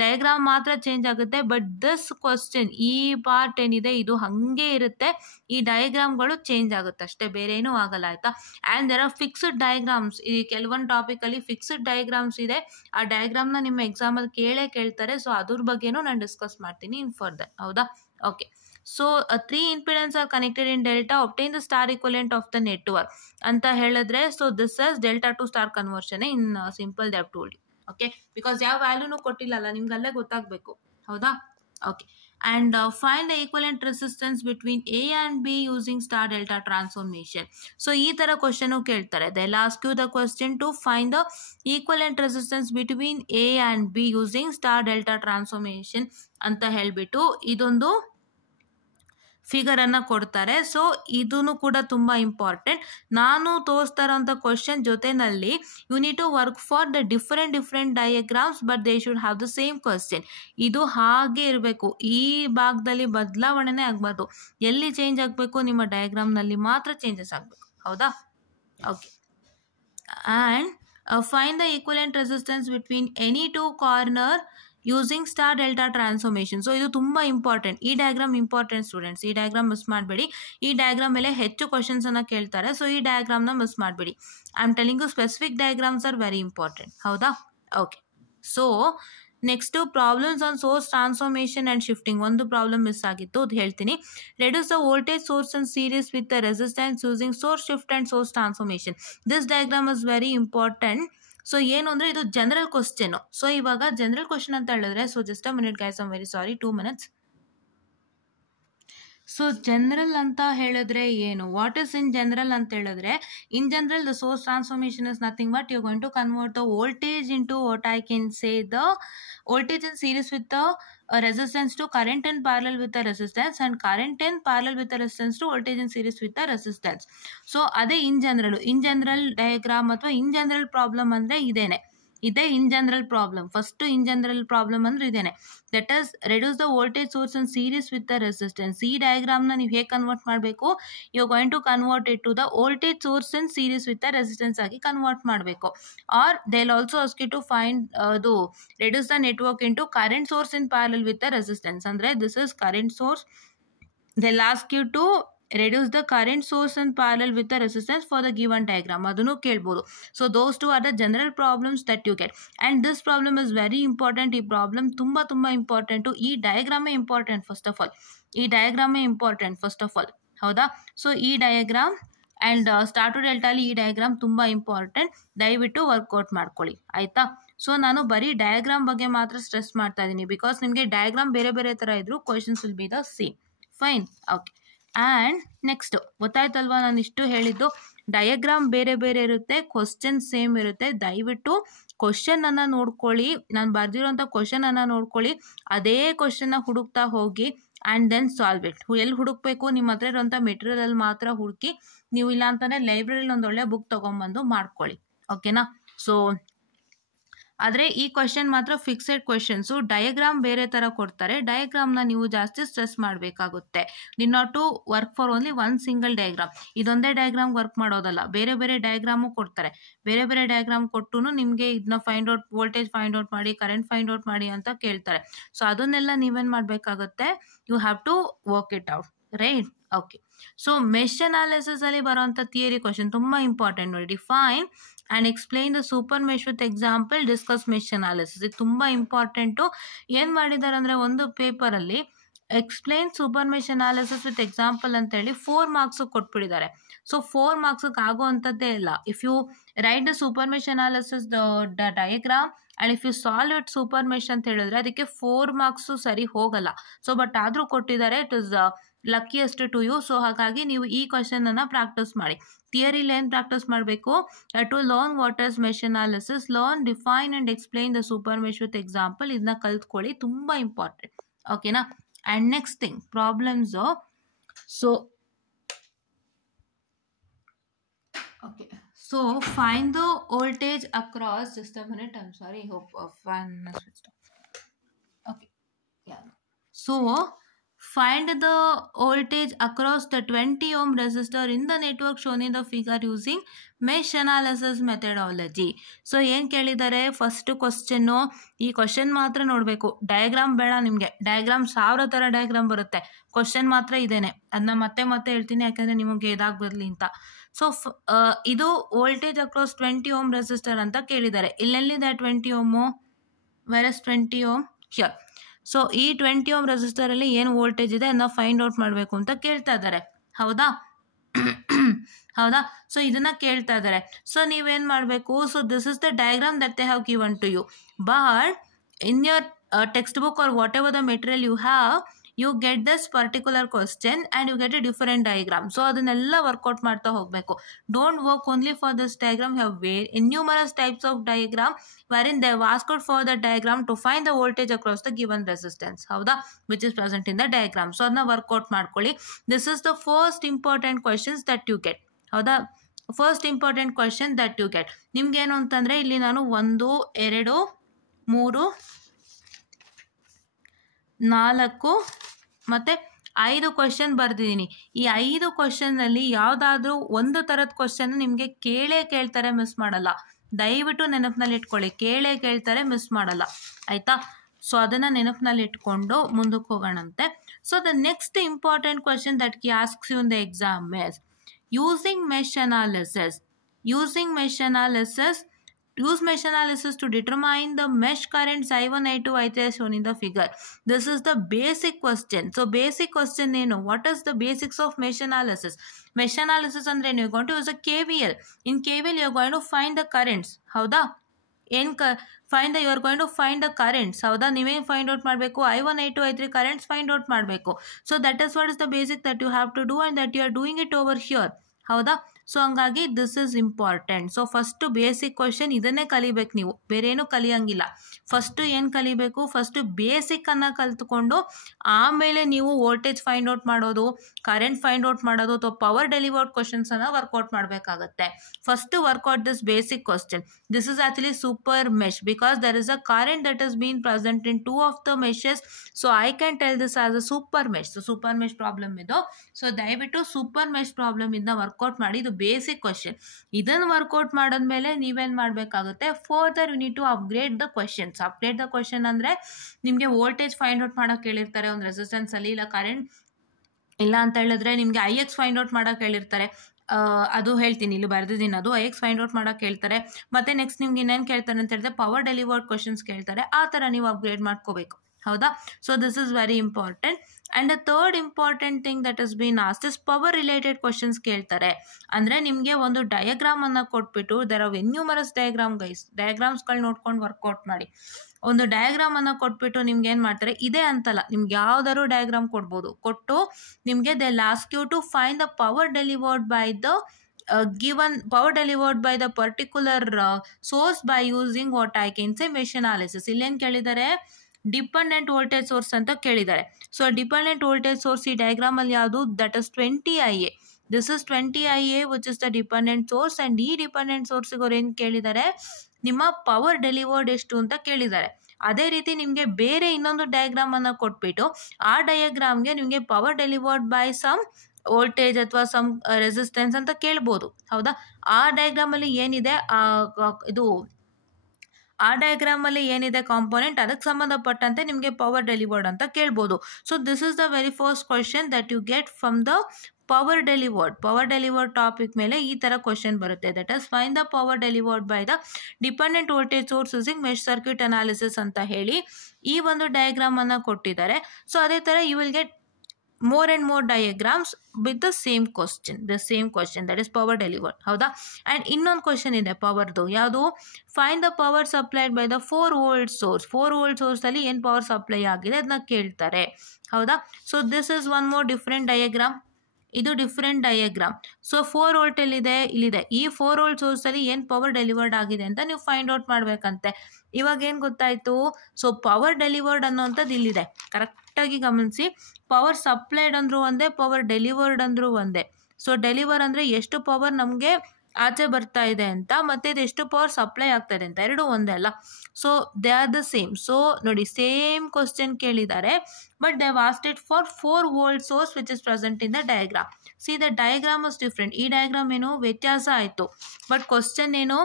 ಡಯಾಗ್ರಾಮ್ ಮಾತ್ರ ಚೇಂಜ್ ಆಗುತ್ತೆ. ಬಟ್ ದಿಸ್ ಕ್ವಶನ್, ಈ ಪಾರ್ಟ್ ಏನಿದೆ ಇದು ಹಾಗೆ ಇರುತ್ತೆ. ಈ ಡಯಾಗ್ರಾಮ್ಗಳು ಚೇಂಜ್ ಆಗುತ್ತೆ ಅಷ್ಟೇ, ಬೇರೆ ಏನೂ ಆಗಲ್ಲ, ಆಯಿತಾ? And there are fixed diagrams. ಈ ಕೆಲವೊಂದು ಟಾಪಿಕಲ್ಲಿ ಫಿಕ್ಸ್ಡ್ ಡಯಾಗ್ರಾಮ್ಸ್ ಇದೆ. ಆ ಡಯಾಗ್ರಾಮ್ನ ನಿಮ್ಮ ಎಕ್ಸಾಮಲ್ಲಿ ಕೇಳ್ತಾರೆ. ಸೊ ಅದ್ರ ಬಗ್ಗೆನೂ ನಾನು ಡಿಸ್ಕಸ್ ಮಾಡ್ತೀನಿ ಇನ್ ಫರ್ದರ್, ಹೌದಾ? Okay. So 3 impedance are connected in delta, obtain the star equivalent of the network ಅಂತ ಹೇಳಿದ್ರೆ, so this is delta to star conversion in simple they have told you. Okay, because ಯಾವ ವ್ಯಾಲ್ಯೂನೂ ಕೊಟ್ಟಿಲ್ಲಲ್ಲ, ನಿಮ್ಗೆ ಅಲ್ಲೇ ಗೊತ್ತಾಗಬೇಕು, ಹೌದಾ? Okay. And find the equivalent resistance between A and B using star delta transformation. So ಈ ಥರ ಕ್ವಶನು ಕೇಳ್ತಾರೆ. They will ask you the question to find the equivalent resistance between A and B using star delta transformation ಅಂತ ಹೇಳಿಬಿಟ್ಟು ಇದೊಂದು ಫಿಗರನ್ನು ಕೊಡ್ತಾರೆ. So ಇದೂ ಕೂಡ ತುಂಬ ಇಂಪಾರ್ಟೆಂಟ್. ನಾನು ತೋರಿಸ್ತಾ ಇರೋಂಥ ಕ್ವಶನ್ ಜೊತೆಯಲ್ಲಿ you need to work for the different diagrams, but they should have the same question. ಇದು ಹಾಗೆ ಇರಬೇಕು. ಈ ಭಾಗದಲ್ಲಿ ಬದಲಾವಣೆನೇ ಆಗಬಾರ್ದು. ಎಲ್ಲಿ ಚೇಂಜ್ ಆಗಬೇಕು, ನಿಮ್ಮ ಡಯಾಗ್ರಾಮ್ನಲ್ಲಿ ಮಾತ್ರ ಚೇಂಜಸ್ ಆಗಬೇಕು, ಹೌದಾ? Okay. And find the equivalent resistance between any 2 corner using star delta transformation. So ಇದು ತುಂಬ ಇಂಪಾರ್ಟೆಂಟ್. ಈ ಡಯಾಗ್ರಾಮ್ ಇಂಪಾರ್ಟೆಂಟ್ ಸ್ಟೂಡೆಂಟ್ಸ್. ಈ ಡಯಾಗ್ರಾಮ್ ಮಿಸ್ ಮಾಡಬೇಡಿ. ಈ ಡಯಾಗ್ರಾಮ್ ಮೇಲೆ ಹೆಚ್ಚು ಕ್ವಶನ್ಸನ್ನು ಕೇಳ್ತಾರೆ. ಸೊ ಈ ಡಯಾಗ್ರಾಮ್ನ ಮಿಸ್ ಮಾಡಬೇಡಿ. I am telling you specific diagrams are very important. ಹೌದಾ? Okay. So next problems on source transformation and shifting. ಒಂದು ಪ್ರಾಬ್ಲಮ್ ಮಿಸ್ ಆಗಿತ್ತು, ಅದು ಹೇಳ್ತೀನಿ. Reduce the voltage source and series with the resistance using source shift and source transformation. This diagram is very important. So ಏನು ಅಂದರೆ ಇದು general question. So ಇವಾಗ general question ಅಂತ ಹೇಳಿದ್ರೆ, so just a minute guys, I am very sorry, 2 minutes. So general ಅಂತ ಹೇಳಿದ್ರೆ ಏನು, what is in general ಅಂತ ಹೇಳಿದ್ರೆ, in general the source transformation is nothing but you going to convert the voltage into what I can say the voltage in series with the resistance to current in parallel with the resistance, and current in parallel with the resistance to voltage in series with the resistance. So ಅದೇ in general diagram ಅಥವಾ ಇನ್ general problem ಅಂದರೆ ಇದೇ in general problem. First in general problem ಅಂದ್ರೆ ಇದೇನೆ, that is reduce the voltage source in series with the resistance. ಈ ಡಯಾಗ್ರಾಮ್ನ ನೀವು ಹೇಗೆ ಕನ್ವರ್ಟ್ ಮಾಡಬೇಕು, you going to convert it to the voltage source in series with the resistance ಆಗಿ convert ಮಾಡಬೇಕು. Or they will also ask you to find ಅದು reduce the network into current source in parallel with the resistance. ಅಂದರೆ this is current source. They will ask you to reduce the current source in parallel with the resistance for the given diagram. ಅದನ್ನು ಕೇಳ್ಬೋದು. So those two are the general problems that you get, and this problem is very important. ಈ problem ತುಂಬ important. ಈ ಡಯಾಗ್ರಾಮೇ important first of all. ಹೌದಾ? So ಈ diagram and star to ಡೆಲ್ಟಾಲಿ ಈ diagram ತುಂಬ important. ದಯವಿಟ್ಟು ವರ್ಕೌಟ್ ಮಾಡ್ಕೊಳ್ಳಿ, ಆಯಿತಾ? ಸೊ ನಾನು ಬರೀ ಡಯಾಗ್ರಾಮ್ ಬಗ್ಗೆ ಮಾತ್ರ ಸ್ಟ್ರೆಸ್ ಮಾಡ್ತಾ ಇದ್ದೀನಿ, ಬಿಕಾಸ್ ನಿಮಗೆ ಡಯಾಗ್ರಾಮ್ ಬೇರೆ ಥರ ಇದ್ರು questions will be the same. Fine, okay. And next ಗೊತ್ತಾಯ್ತಲ್ವಾ, ನಾನು ಇಷ್ಟು ಹೇಳಿದ್ದು ಡಯಾಗ್ರಾಮ್ ಬೇರೆ ಇರುತ್ತೆ, ಕ್ವಶನ್ ಸೇಮ್ ಇರುತ್ತೆ. ದಯವಿಟ್ಟು ಕ್ವಶನನ್ನು ನೋಡ್ಕೊಳ್ಳಿ, ನಾನು ಬರೆದಿರೋಂಥ ಕ್ವಶನನ್ನು ನೋಡ್ಕೊಳ್ಳಿ, ಅದೇ ಕ್ವಶನ್ನ ಹುಡುಕ್ತಾ ಹೋಗಿ ಆ್ಯಂಡ್ ದೆನ್ ಸಾಲ್ವ್ ಇಟ್. ಎಲ್ಲಿ ಹುಡುಕ್ಬೇಕು, ನಿಮ್ಮ ಹತ್ರ ಇರೋಂಥ ಮೆಟೀರಿಯಲ್ ಮಾತ್ರ ಹುಡುಕಿ, ನೀವು ಇಲ್ಲ ಅಂತಂದರೆ ಲೈಬ್ರರಿಲಿ ಒಂದು ಒಳ್ಳೆ ಬುಕ್ ತೊಗೊಂಬಂದು ಮಾಡ್ಕೊಳ್ಳಿ, ಓಕೆನಾ? ಸೊ ಆದರೆ ಈ ಕ್ವಶನ್ ಮಾತ್ರ ಫಿಕ್ಸೆಡ್ ಕ್ವಶನ್ಸು. ಡಯಾಗ್ರಾಮ್ ಬೇರೆ ಥರ ಕೊಡ್ತಾರೆ, ಡಯಾಗ್ರಾಮ್ನ ನೀವು ಜಾಸ್ತಿ ಸ್ಟ್ರೆಸ್ ಮಾಡಬೇಕಾಗುತ್ತೆ. Did not to work for only one single diagram. ಇದೊಂದೇ ಡಯಾಗ್ರಾಮ್ ವರ್ಕ್ ಮಾಡೋದಲ್ಲ, ಬೇರೆ ಡಯಾಗ್ರಾಮು ಕೊಡ್ತಾರೆ. ಬೇರೆ ಡಯಾಗ್ರಾಮ್ ಕೊಟ್ಟು ನಿಮಗೆ ಇದನ್ನ find out, voltage find out ಮಾಡಿ, ಕರೆಂಟ್ ಫೈಂಡ್ ಔಟ್ ಮಾಡಿ ಅಂತ ಕೇಳ್ತಾರೆ. ಸೊ ಅದನ್ನೆಲ್ಲ ನೀವೇನು ಮಾಡಬೇಕಾಗುತ್ತೆ, you have to work it out, right? Okay. So mesh analysis ಅಲ್ಲಿ ಬರೋಂಥ ಥಿಯರಿ ಕ್ವಶನ್ ತುಂಬ ಇಂಪಾರ್ಟೆಂಟ್ ನೋಡಿ. Define and explain the super mesh with example, discuss mesh analysis. ಇದು ತುಂಬ ಇಂಪಾರ್ಟೆಂಟು. ಏನು ಮಾಡಿದ್ದಾರೆ ಅಂದರೆ, ಒಂದು ಪೇಪರಲ್ಲಿ explain super mesh analysis with example ಅಂತೇಳಿ 4 ಮಾರ್ಕ್ಸ್ ಕೊಟ್ಬಿಟ್ಟಿದ್ದಾರೆ. ಸೊ 4 ಮಾರ್ಕ್ಸಿಗೆ ಆಗೋವಂಥದ್ದೇ ಇಲ್ಲ. If you write the super mesh analysis the diagram and if you solve it super mesh ಅಂತ ಹೇಳಿದ್ರೆ ಅದಕ್ಕೆ 4 ಮಾರ್ಕ್ಸು ಸರಿ ಹೋಗಲ್ಲ. ಸೊ ಬಟ್ ಆದರೂ ಕೊಟ್ಟಿದ್ದಾರೆ, it is luckiest to you. So ಹಾಗಾಗಿ ನೀವು ಈ ಕ್ವಶನನ್ನು ಪ್ರಾಕ್ಟೀಸ್ ಮಾಡಿ. ಥಿಯರಿಲಿ ಏನು ಪ್ರಾಕ್ಟೀಸ್ ಮಾಡಬೇಕು, to learn what is mesh analysis, learn, define and explain the super mesh with example. ಇದನ್ನ ಕಲ್ತ್ಕೊಳ್ಳಿ, ತುಂಬ ಇಂಪಾರ್ಟೆಂಟ್, ಓಕೆನಾ? And next thing, problems. So okay, so find the voltage across, just a minute, I am sorry, hope fan switch off. Okay, yeah. So find the voltage across the 20 ohm resistor in the network shown in the figure using mesh analysis methodology. So ಏನು ಕೇಳಿದ್ದಾರೆ, first question, ಈ question ಮಾತ್ರ ನೋಡಬೇಕು, diagram ಬೇಡ ನಿಮಗೆ. Diagram 1000 ಥರ diagram ಬರುತ್ತೆ, question ಮಾತ್ರ ಇದೇನೆ. ಅದನ್ನ ಮತ್ತೆ ಹೇಳ್ತೀನಿ, ಯಾಕಂದರೆ ನಿಮಗೆ ಇದಾಗಬರಲಿ ಅಂತ. ಸೊ ಇದು ವೋಲ್ಟೇಜ್ ಅಕ್ರಾಸ್ 20 ohm ರೆಸಿಸ್ಟರ್ ಅಂತ ಕೇಳಿದ್ದಾರೆ. ಇಲ್ಲೆಲ್ಲಿದೆ 20 ohm? Where is 20 ohm? Here. So ಈ 20 ohm ರೆಸಿಸ್ಟರಲ್ಲಿ ಏನು ವೋಲ್ಟೇಜ್ ಇದೆ ಅದನ್ನ ಫೈಂಡ್ ಔಟ್ ಮಾಡಬೇಕು ಅಂತ ಕೇಳ್ತಾ ಇದ್ದಾರೆ, ಹೌದಾ? ಸೊ ಇದನ್ನ ಕೇಳ್ತಾ ಇದ್ದಾರೆ. ಸೊ ನೀವೇನು ಮಾಡಬೇಕು, so this is the diagram that they have given to you, but in your text book or what ever the material you have, you get this particular question and you get a different diagram. So ಅದನ್ನೆಲ್ಲ workout ಮಾಡ್ತಾ ಹೋಗಬೇಕು. Don't work only for this diagram. You have numerous types of diagram wherein they have asked for the diagram to find the voltage across the given resistance, ಹೌದಾ, which is present in the diagram. So ಅದನ್ನ workout ಮಾಡ್ಕೊಳ್ಳಿ. This is the first important questions that you get, ಹೌದಾ? First important question that you get. ನಿಮ್ಗೇನು ಅಂತಂದರೆ, ಇಲ್ಲಿ ನಾನು 1 2 3 4 ಮತ್ತು 5 question ಬರೆದಿದ್ದೀನಿ. ಈ 5 ಕ್ವಶನ್ನಲ್ಲಿ ಯಾವುದಾದ್ರೂ ಒಂದು ಥರದ ಕ್ವಶನ್ ನಿಮಗೆ ಕೇಳ್ತಾರೆ, ಮಿಸ್ ಮಾಡಲ್ಲ. ದಯವಿಟ್ಟು ನೆನಪಿನಲ್ಲಿ ಇಟ್ಕೊಳ್ಳಿ, ಕೇಳ್ತಾರೆ, ಮಿಸ್ ಮಾಡಲ್ಲ, ಆಯಿತಾ? ಸೊ ಅದನ್ನು ನೆನಪಿನಲ್ಲಿ ಇಟ್ಕೊಂಡು ಮುಂದಕ್ಕೆ ಹೋಗೋಣಂತೆ. So the next important question that ಕಿ asks you in the exam is using mesh analysis. Use mesh analysis to determine the mesh currents I1, I2, I3 as shown in the figure. This is the basic question. So basic question ಏನು, what is the basics of mesh analysis? Mesh analysis ಅಂದ್ರೆ ನೀವು going to use a KVL. In KVL you are going to find the currents. ಹೌದಾ? you are going to find the currents. ಹೌದಾ? ನೀವೇನು find out ಮಾಡಬೇಕು, I1, I2, I3 currents find out ಮಾಡಬೇಕು. So that is what is the basic that you have to do and that you are doing it over here. ಹೌದಾ? So ಹಂಗಾಗಿ this is important. So first basic question ಇದನ್ನೇ ಕಲಿಬೇಕು, ನೀವು ಬೇರೇನೂ ಕಲಿಯಂಗಿಲ್ಲ. First ಏನು ಕಲಿಬೇಕು, first ಬೇಸಿಕ್ಕನ್ನು ಕಲ್ತ್ಕೊಂಡು ಆಮೇಲೆ ನೀವು ವೋಲ್ಟೇಜ್ ಫೈಂಡ್ ಔಟ್ ಮಾಡೋದು, ಕರೆಂಟ್ ಫೈಂಡ್ ಔಟ್ ಮಾಡೋದು ಅಥವಾ ಪವರ್ ಡೆಲಿವರ್ಡ್ ಕ್ವಶನ್ಸನ್ನು ವರ್ಕೌಟ್ ಮಾಡಬೇಕಾಗತ್ತೆ. First work out this basic question. This is actually super mesh because there is a current that is been present in 2 of the meshes. So I can tell this as a super mesh. So super mesh problem ಇದು. So ದಯವಿಟ್ಟು super mesh problem ಇಂದ work out ಮಾಡಿ. ಇದು basic question. ಇದನ್ನು work out ಮಾಡಿದ್ಮೇಲೆ ನೀವೇನು ಮಾಡಬೇಕಾಗುತ್ತೆ, further you need to upgrade the questions. Upgrade the question ಅಂದರೆ ನಿಮಗೆ ವೋಲ್ಟೇಜ್ ಫೈಂಡ್ ಔಟ್ ಮಾಡೋಕೆ ಹೇಳಿರ್ತಾರೆ ಒಂದು ರೆಸಿಸ್ಟೆನ್ಸಲ್ಲಿ, ಇಲ್ಲ ಕರೆಂಟ್ ಇಲ್ಲ ಅಂತ ಹೇಳಿದ್ರೆ ನಿಮಗೆ IX ಫೈಂಡ್ ಔಟ್ ಮಾಡೋಕೆ ಹೇಳಿರ್ತಾರೆ. ಅದು ಹೇಳ್ತೀನಿ, ಇಲ್ಲಿ ಬರೆದಿದ್ದೀನಿ, ಅದು IX ಫೈಂಡ್ ಔಟ್ ಮಾಡೋಕೆ ಹೇಳ್ತಾರೆ. ಮತ್ತು ನೆಕ್ಸ್ಟ್ ನಿಮ್ಗೆ ಇನ್ನೇನು ಕೇಳ್ತಾರೆ ಅಂತ ಹೇಳಿದ್ರೆ ಪವರ್ ಡೆಲಿವರ್ಡ್ ಕ್ವಶನ್ಸ್ ಕೇಳ್ತಾರೆ. ಆ ಥರ ನೀವು ಅಪ್ಗ್ರೇಡ್ ಮಾಡ್ಕೋಬೇಕು. ಹೌದಾ? So this is very important. And the third important thing that is been asked is power related questions ಕೇಳ್ತಾರೆ. ಅಂದರೆ ನಿಮಗೆ ಒಂದು ಡಯಾಗ್ರಾಮನ್ನು ಕೊಟ್ಬಿಟ್ಟು, there are numerous diagram guys, ಡಯಾಗ್ರಾಮ್ಸ್ಗಳು ನೋಡ್ಕೊಂಡು ವರ್ಕೌಟ್ ಮಾಡಿ. ಒಂದು ಡಯಾಗ್ರಾಮನ್ನು ಕೊಟ್ಬಿಟ್ಟು ನಿಮ್ಗೆ ಏನು ಮಾಡ್ತಾರೆ, ಇದೇ ಅಂತಲ್ಲ, ನಿಮ್ಗೆ ಯಾವ್ದಾದ್ರು ಡಯಾಗ್ರಾಮ್ ಕೊಡ್ಬೋದು. ಕೊಟ್ಟು ನಿಮಗೆ they ask you to find the power delivered by the given power delivered by the particular source by using what I can say mesh analysis. ಇಲ್ಲೇನು ಕೇಳಿದ್ದಾರೆ, ಡಿಪೆಂಡೆಂಟ್ ವೋಲ್ಟೇಜ್ ಸೋರ್ಸ್ ಅಂತ ಕೇಳಿದ್ದಾರೆ. ಸೊ ಡಿಪೆಂಡೆಂಟ್ ವೋಲ್ಟೇಜ್ ಸೋರ್ಸ್ ಈ ಡಯಾಗ್ರಾಮಲ್ಲಿ ಯಾವುದು, that is 20 IA. This is 20 IA which is the dependent source. And ಈ dependent ಸೋರ್ಸಿಗೆ ಅವ್ರು ಏನು ಕೇಳಿದ್ದಾರೆ, ನಿಮ್ಮ ಪವರ್ ಡೆಲಿವರ್ಡ್ ಎಷ್ಟು ಅಂತ ಕೇಳಿದ್ದಾರೆ. ಅದೇ ರೀತಿ ನಿಮಗೆ ಬೇರೆ ಇನ್ನೊಂದು ಡಯಾಗ್ರಾಮನ್ನು ಕೊಟ್ಬಿಟ್ಟು ಆ ಡಯಾಗ್ರಾಮ್ಗೆ ನಿಮಗೆ power delivered by some voltage ಅಥವಾ ಸಮ್ ರೆಸಿಸ್ಟೆನ್ಸ್ ಅಂತ ಕೇಳ್ಬೋದು. ಹೌದಾ? ಆ ಡಯಾಗ್ರಾಮಲ್ಲಿ ಏನಿದೆ, ಆ ಡಯಾಗ್ರಾಮಲ್ಲಿ ಏನಿದೆ ಕಾಂಪೋನೆಂಟ್, ಅದಕ್ಕೆ ಸಂಬಂಧಪಟ್ಟಂತೆ ನಿಮಗೆ ಪವರ್ ಡೆಲಿವರ್ಡ್ ಅಂತ ಕೇಳ್ಬೋದು. So this is the very first question that you get from the power delivered topic ಮೇಲೆ ಈ ಥರ ಕ್ವಶನ್ ಬರುತ್ತೆ. That is find the power delivered by the dependent voltage source using mesh circuit analysis ಅಂತ ಹೇಳಿ ಈ ಒಂದು ಡಯಾಗ್ರಾಮನ್ನು ಕೊಟ್ಟಿದ್ದಾರೆ. ಸೊ ಅದೇ ಥರ you will get more and more diagrams with the same question that is power delivered. ಹೌದಾ? And ಇನ್ನೊಂದು ಕ್ವಶನ್ ಇದೆ ಪವರ್ದು, ಯಾವುದು, find the power supplied by the 4 volt source. 4 volt ಸೋರ್ಸಲ್ಲಿ ಏನು ಪವರ್ ಸಪ್ಲೈ ಆಗಿದೆ ಅದನ್ನ ಕೇಳ್ತಾರೆ. ಹೌದಾ? So this is one more different diagram. ಇದು ಡಿಫ್ರೆಂಟ್ ಡಯಾಗ್ರಾಮ್. ಸೊ 4 volt ಇಲ್ಲಿದೆ. ಈ 4 volt ಸೋರ್ಸಲ್ಲಿ ಏನು ಪವರ್ ಡೆಲಿವರ್ಡ್ ಆಗಿದೆ ಅಂತ ನೀವು ಫೈಂಡ್ ಔಟ್ ಮಾಡಬೇಕಂತೆ. ಇವಾಗ ಏನು ಗೊತ್ತಾಯಿತು, ಸೊ ಪವರ್ ಡೆಲಿವರ್ಡ್ ಅನ್ನೋಂಥದ್ದು ಇಲ್ಲಿದೆ. ಕರೆಕ್ಟಾಗಿ ಗಮನಿಸಿ, ಪವರ್ ಸಪ್ಲೈಡ್ ಅಂದರೂ ಒಂದೇ, ಪವರ್ ಡೆಲಿವರ್ಡ್ ಅಂದರೂ ಒಂದೇ. ಸೊ ಡೆಲಿವರ್ ಅಂದರೆ ಎಷ್ಟು ಪವರ್ ನಮಗೆ ಆಚೆ ಬರ್ತಾ ಇದೆ ಅಂತ, ಮತ್ತು ಇದು ಎಷ್ಟು ಪವರ್ ಸಪ್ಲೈ ಆಗ್ತಾ ಇದೆ ಅಂತ, ಎರಡೂ ಒಂದೇ ಅಲ್ಲ. So they are the same. So ನೋಡಿ, ಸೇಮ್ ಕ್ವಶನ್ ಕೇಳಿದ್ದಾರೆ, but they have asked it for 4 volt source which is present in the diagram. See, the diagram is different. ಈ ಡಯಾಗ್ರಾಮ್ ಏನು ವ್ಯತ್ಯಾಸ ಆಯಿತು, ಬಟ್ ಕ್ವಶನ್ ಏನು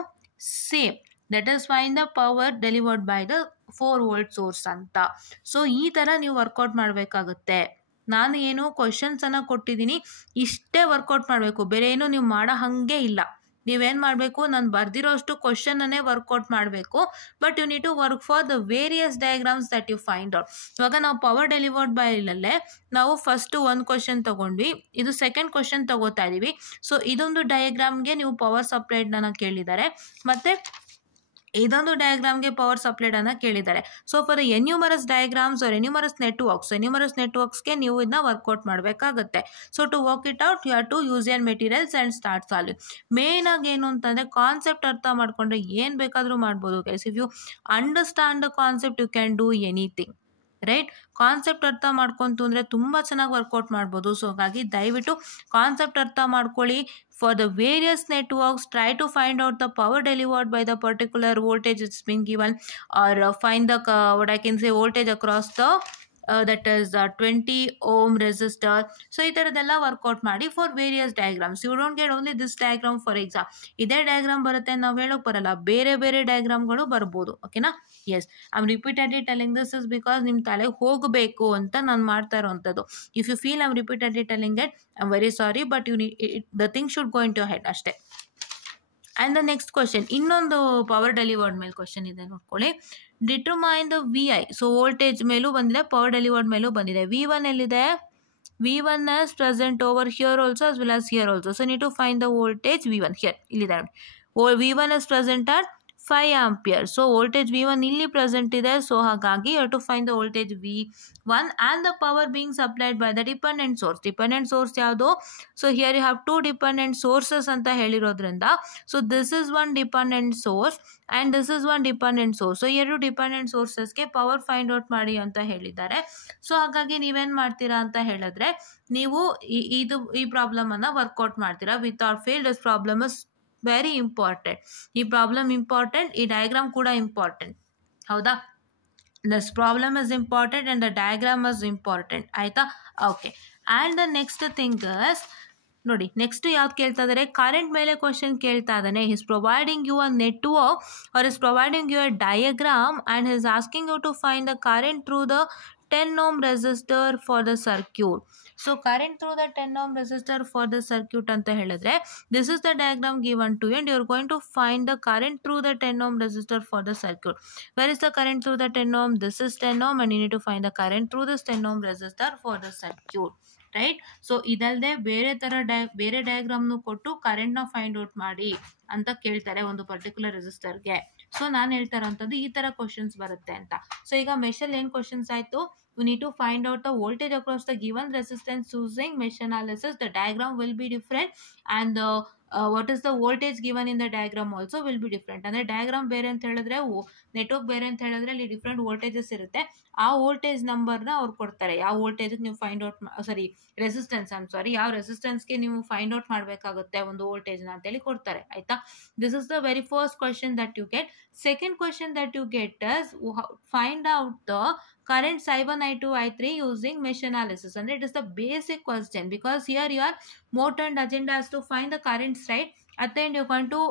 same. That is find the power delivered by the 4 volt source ಅಂತ. So ಈ ಥರ ನೀವು work out ಮಾಡಬೇಕಾಗುತ್ತೆ. ನಾನು ಏನು ಕ್ವಶನ್ಸನ್ನು ಕೊಟ್ಟಿದ್ದೀನಿ, ಇಷ್ಟೇ ವರ್ಕೌಟ್ ಮಾಡಬೇಕು, ಬೇರೆ ಏನು ನೀವು ಮಾಡೋ ಹಾಗೆ ಇಲ್ಲ. ನೀವೇನು ಮಾಡಬೇಕು, ನಾನು ಬರ್ದಿರೋ ಅಷ್ಟು ಕ್ವಶನನ್ನೇ ವರ್ಕೌಟ್ ಮಾಡಬೇಕು. But you need to work for the various diagrams that you find out. ಇವಾಗ ನಾವು ಪವರ್ ಡೆಲಿವರ್ಡ್ ಬೈ ಇಲ್ಲಲ್ಲೇ ನಾವು ಫಸ್ಟು ಒಂದು ಕ್ವಶನ್ ತೊಗೊಂಡ್ವಿ, ಇದು ಸೆಕೆಂಡ್ ಕ್ವಶನ್ ತೊಗೋತಾ ಇದ್ದೀವಿ. ಸೊ ಇದೊಂದು ಡಯಾಗ್ರಾಮ್ಗೆ ನೀವು ಪವರ್ ಸಪ್ಲೈಡನ್ನು ಕೇಳಿದ್ದಾರೆ, ಮತ್ತು ಇದೊಂದು ಡಯಾಗ್ರಾಮ್ಗೆ ಪವರ್ ಸಪ್ಲೈಡನ್ನು ಕೇಳಿದ್ದಾರೆ. So for numerous diagrams or numerous ನೆಟ್ವರ್ಕ್ಸ್ಗೆ ನೀವು ಇದನ್ನ ವರ್ಕೌಟ್ ಮಾಡಬೇಕಾಗುತ್ತೆ. So to work it out you have to use your materials and start solving. ಮೇಯ್ನಾಗಿ ಏನು ಅಂತಂದರೆ, ಕಾನ್ಸೆಪ್ಟ್ ಅರ್ಥ ಮಾಡ್ಕೊಂಡ್ರೆ ಏನು ಬೇಕಾದರೂ ಮಾಡ್ಬೋದು guys. If you understand the concept you can do anything, right? Concept ಅರ್ಥ ಮಾಡ್ಕೊಂತು ಅಂದರೆ ತುಂಬ ಚೆನ್ನಾಗಿ ವರ್ಕೌಟ್ ಮಾಡ್ಬೋದು. ಸೊ ಹಾಗಾಗಿ ದಯವಿಟ್ಟು ಕಾನ್ಸೆಪ್ಟ್ ಅರ್ಥ ಮಾಡ್ಕೊಳ್ಳಿ. For the various networks, try to find out the power delivered by the particular voltage it's been given, or find the what I can say voltage across the that is 20 ohm resistor. So ಈ ಥರದ್ದೆಲ್ಲ work out ಮಾಡಿ for various diagrams. You don't get only this diagram for exam. ಇದೇ diagram ಬರುತ್ತೆ ನಾವು ಹೇಳೋಕೆ ಬರಲ್ಲ, ಬೇರೆ ಬೇರೆ ಡಯಾಗ್ರಾಮ್ಗಳು ಬರ್ಬೋದು. ಓಕೆನಾ? Yes, I am repeatedly telling this is because ನಿಮ್ಮ ತಲೆಗೆ ಹೋಗಬೇಕು ಅಂತ ನಾನು ಮಾಡ್ತಾ ಇರೋವಂಥದ್ದು. If you feel I am repeatedly telling it, I am very sorry, but you the thing should go into head ಅಷ್ಟೇ. ಆ್ಯಂಡ್ ದ ನೆಕ್ಸ್ಟ್ ಕ್ವಶನ್, ಇನ್ನೊಂದು power delivered ಮೇಲೆ ಕ್ವಶನ್ ಇದೆ ನೋಡ್ಕೊಳ್ಳಿ. Determine the V I. So voltage ಮೇಲೂ ಬಂದಿದೆ, power delivered ಮೇಲೂ ಬಂದಿದೆ. V1 ಎಲ್ಲಿದೆ? V1 is present over here also as well as here also. So need to find the voltage V1 here. ಇಲ್ಲಿದೆ ನೋಡಿ. V1 is present at 5 ampere. So voltage V1 ಇಲ್ಲಿ present ಇದೆ. So ಹಾಗಾಗಿ you have to find the voltage V1 and the power being supplied by the dependent source. Dependent source ಯಾವುದು? So here you have two dependent sources ಅಂತ ಹೇಳಿರೋದ್ರಿಂದ, so this is one dependent source and this is one dependent source. So ಎರಡು dependent ಸೋರ್ಸಸ್ಗೆ power find out ಮಾಡಿ ಅಂತ ಹೇಳಿದ್ದಾರೆ. So ಹಾಗಾಗಿ ನೀವೇನು ಮಾಡ್ತೀರಾ ಅಂತ ಹೇಳಿದ್ರೆ, ನೀವು ಈ ಪ್ರಾಬ್ಲಮನ್ನು ವರ್ಕೌಟ್ ಮಾಡ್ತೀರಾ. Without fail this problem is very important. ಈ ಪ್ರಾಬ್ಲಮ್ ಇಂಪಾರ್ಟೆಂಟ್, ಈ ಡಯಾಗ್ರಾಮ್ ಕೂಡ ಇಂಪಾರ್ಟೆಂಟ್. ಹೌದಾ? This problem is important and the diagram is important. ಆಯಿತಾ? Okay. And the next thing is, ನೋಡಿ ನೆಕ್ಸ್ಟ್ ಯಾವ್ದು ಕೇಳ್ತಾ ಇದ್ದಾರೆ? ಕರೆಂಟ್ ಮೇಲೆ ಕ್ವಶನ್ ಕೇಳ್ತಾ ಇದ್ದಾನೆ. He's providing you a network or is providing you a diagram and he's asking you to find the current through the 10 ohm resistor for the circuit. So current through the 10 ohm resistor for the circuit ಅಂತ ಹೇಳಿದ್ರೆ, this is the diagram given to you and you are going to find the current through the 10 ohm resistor for the circuit. Where is the current through the 10 ohm? This is 10 ohm and you need to find the current through this 10 ohm resistor for the circuit. Right? So ಇದಲ್ಲದೆ ಬೇರೆ ಥರ ಬೇರೆ ಡಯಾಗ್ರಾಮ್ನು ಕೊಟ್ಟು ಕರೆಂಟ್ನ find out ಮಾಡಿ ಅಂತ ಕೇಳ್ತಾರೆ ಒಂದು ಪರ್ಟಿಕ್ಯುಲರ್ ರೆಸಿಸ್ಟರ್ಗೆ. ಸೊ ನಾನು ಹೇಳ್ತಾ ಇರೋಂಥದ್ದು ಈ ಥರ ಕ್ವಶನ್ಸ್ ಬರುತ್ತೆ ಅಂತ. ಸೊ ಈಗ ಮೆಷಲ್ಲಿ ಏನು ಕ್ವಶನ್ಸ್ ಆಯಿತು? You need to find out the voltage across the given resistance using mesh analysis. The diagram will be different and what is the voltage given in the diagram also will be different. ಅಂದರೆ diagram ಬೇರೆ ಅಂತ ಹೇಳಿದ್ರೆ, network ಬೇರೆ ಅಂತ ಹೇಳಿದ್ರೆ ಅಲ್ಲಿ different voltages ಇರುತ್ತೆ. ಆ ವೋಲ್ಟೇಜ್ ನಂಬರ್ನ ಅವ್ರು ಕೊಡ್ತಾರೆ. ಯಾವ ವೋಲ್ಟೇಜ್ಗೆ ನೀವು ಫೈಂಡ್ ಔಟ್ ಯಾವ ರೆಸಿಸ್ಟೆನ್ಸ್ಗೆ ನೀವು ಫೈಂಡ್ ಔಟ್ ಮಾಡಬೇಕಾಗುತ್ತೆ ಒಂದು ವೋಲ್ಟೇಜ್ನ ಅಂತೇಳಿ ಕೊಡ್ತಾರೆ. ಆಯಿತಾ? This is the very first question that you get. Second question that you get is find out the currents I1, I2, I3 using mesh analysis. And it is the basic question because here your motto and agenda is to find the currents, right? At the end you're going to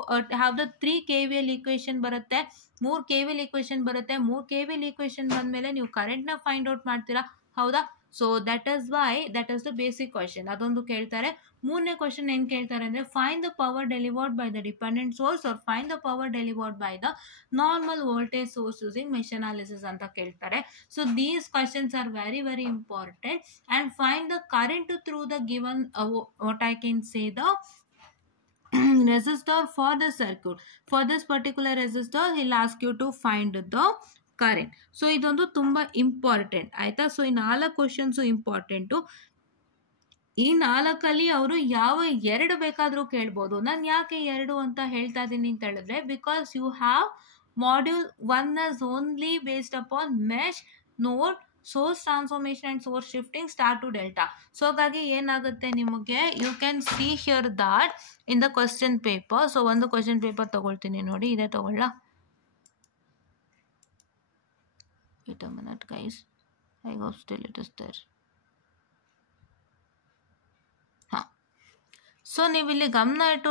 have the 3 KVL equation ಬರುತ್ತೆ, 3 KVL equation ಬರುತ್ತೆ. 3 KVL equation ಬಂದಮೇಲೆ ನೀವು ಕರೆಂಟ್ನ find out ಮಾಡ್ತೀರಾ. ಹೌದಾ? So that is why that is the basic question. ಅದೊಂದು ಕೇಳ್ತಾರೆ. ಮೂರನೇ ಕ್ವಶನ್ ಏನು ಕೇಳ್ತಾರೆ ಅಂದರೆ, find the power delivered by the dependent source or find the power delivered by the normal voltage source using mesh analysis ಅಂತ ಕೇಳ್ತಾರೆ. So these questions are very very important. And find the current through the given what I can say the resistor for the circuit. For this particular resistor he'll ask you to find the current. So ಇದೊಂದು ತುಂಬ important. ಆಯಿತಾ? So ಈ 4 questions important. ಈ 4ಅಲ್ಲಿ ಅವರು ಯಾವ 2 ಬೇಕಾದರೂ ಕೇಳ್ಬೋದು. ನಾನು ಯಾಕೆ 2 ಅಂತ ಹೇಳ್ತಾ ಇದ್ದೀನಿ ಅಂತ ಹೇಳಿದ್ರೆ, because you have module 1 is only based upon mesh, node, source transformation and source shifting star to delta. So ಹಾಗಾಗಿ ಏನಾಗುತ್ತೆ ನಿಮಗೆ, you can see here that in the question paper. So ಒಂದು ಕ್ವಶನ್ ಪೇಪರ್ ತಗೊಳ್ತೀನಿ ನೋಡಿ, ಇದೇ ತಗೊಳ್ಳ. Wait a minute guys, I hope still it is there. So ನೀವಿಲ್ಲಿ ಗಮನ ಇಟ್ಟು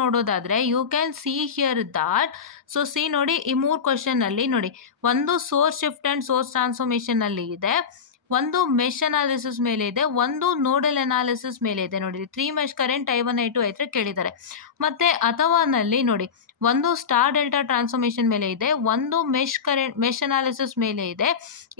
ನೋಡೋದಾದರೆ you can see here that. So see ನೋಡಿ, ಈ 3 ಕ್ವಶನಲ್ಲಿ ನೋಡಿ, ಒಂದು ಸೋರ್ಸ್ ಶಿಫ್ಟ್ ಆ್ಯಂಡ್ ಸೋರ್ಸ್ ಟ್ರಾನ್ಸ್ಫಾರ್ಮೇಷನಲ್ಲಿ ಇದೆ, ಒಂದು ಮೆಶ್ ಅನಾಲಿಸಿಸ್ ಮೇಲೆ ಇದೆ, ಒಂದು ನೋಡಲ್ ಅನಾಲಿಸಿಸ್ ಮೇಲೆ ಇದೆ. ನೋಡಿ 3 mesh current I1, I2, I3 ಕೇಳಿದ್ದಾರೆ. ಮತ್ತು ಅಥವಾನಲ್ಲಿ ನೋಡಿ, ಒಂದು ಸ್ಟಾರ್ ಡೆಲ್ಟಾ ಟ್ರಾನ್ಸ್ಫಾರ್ಮೇಷನ್ ಮೇಲೆ ಇದೆ, ಒಂದು ಮೆಶ್ ಅನಾಲಿಸಿಸ್ ಮೇಲೆ ಇದೆ,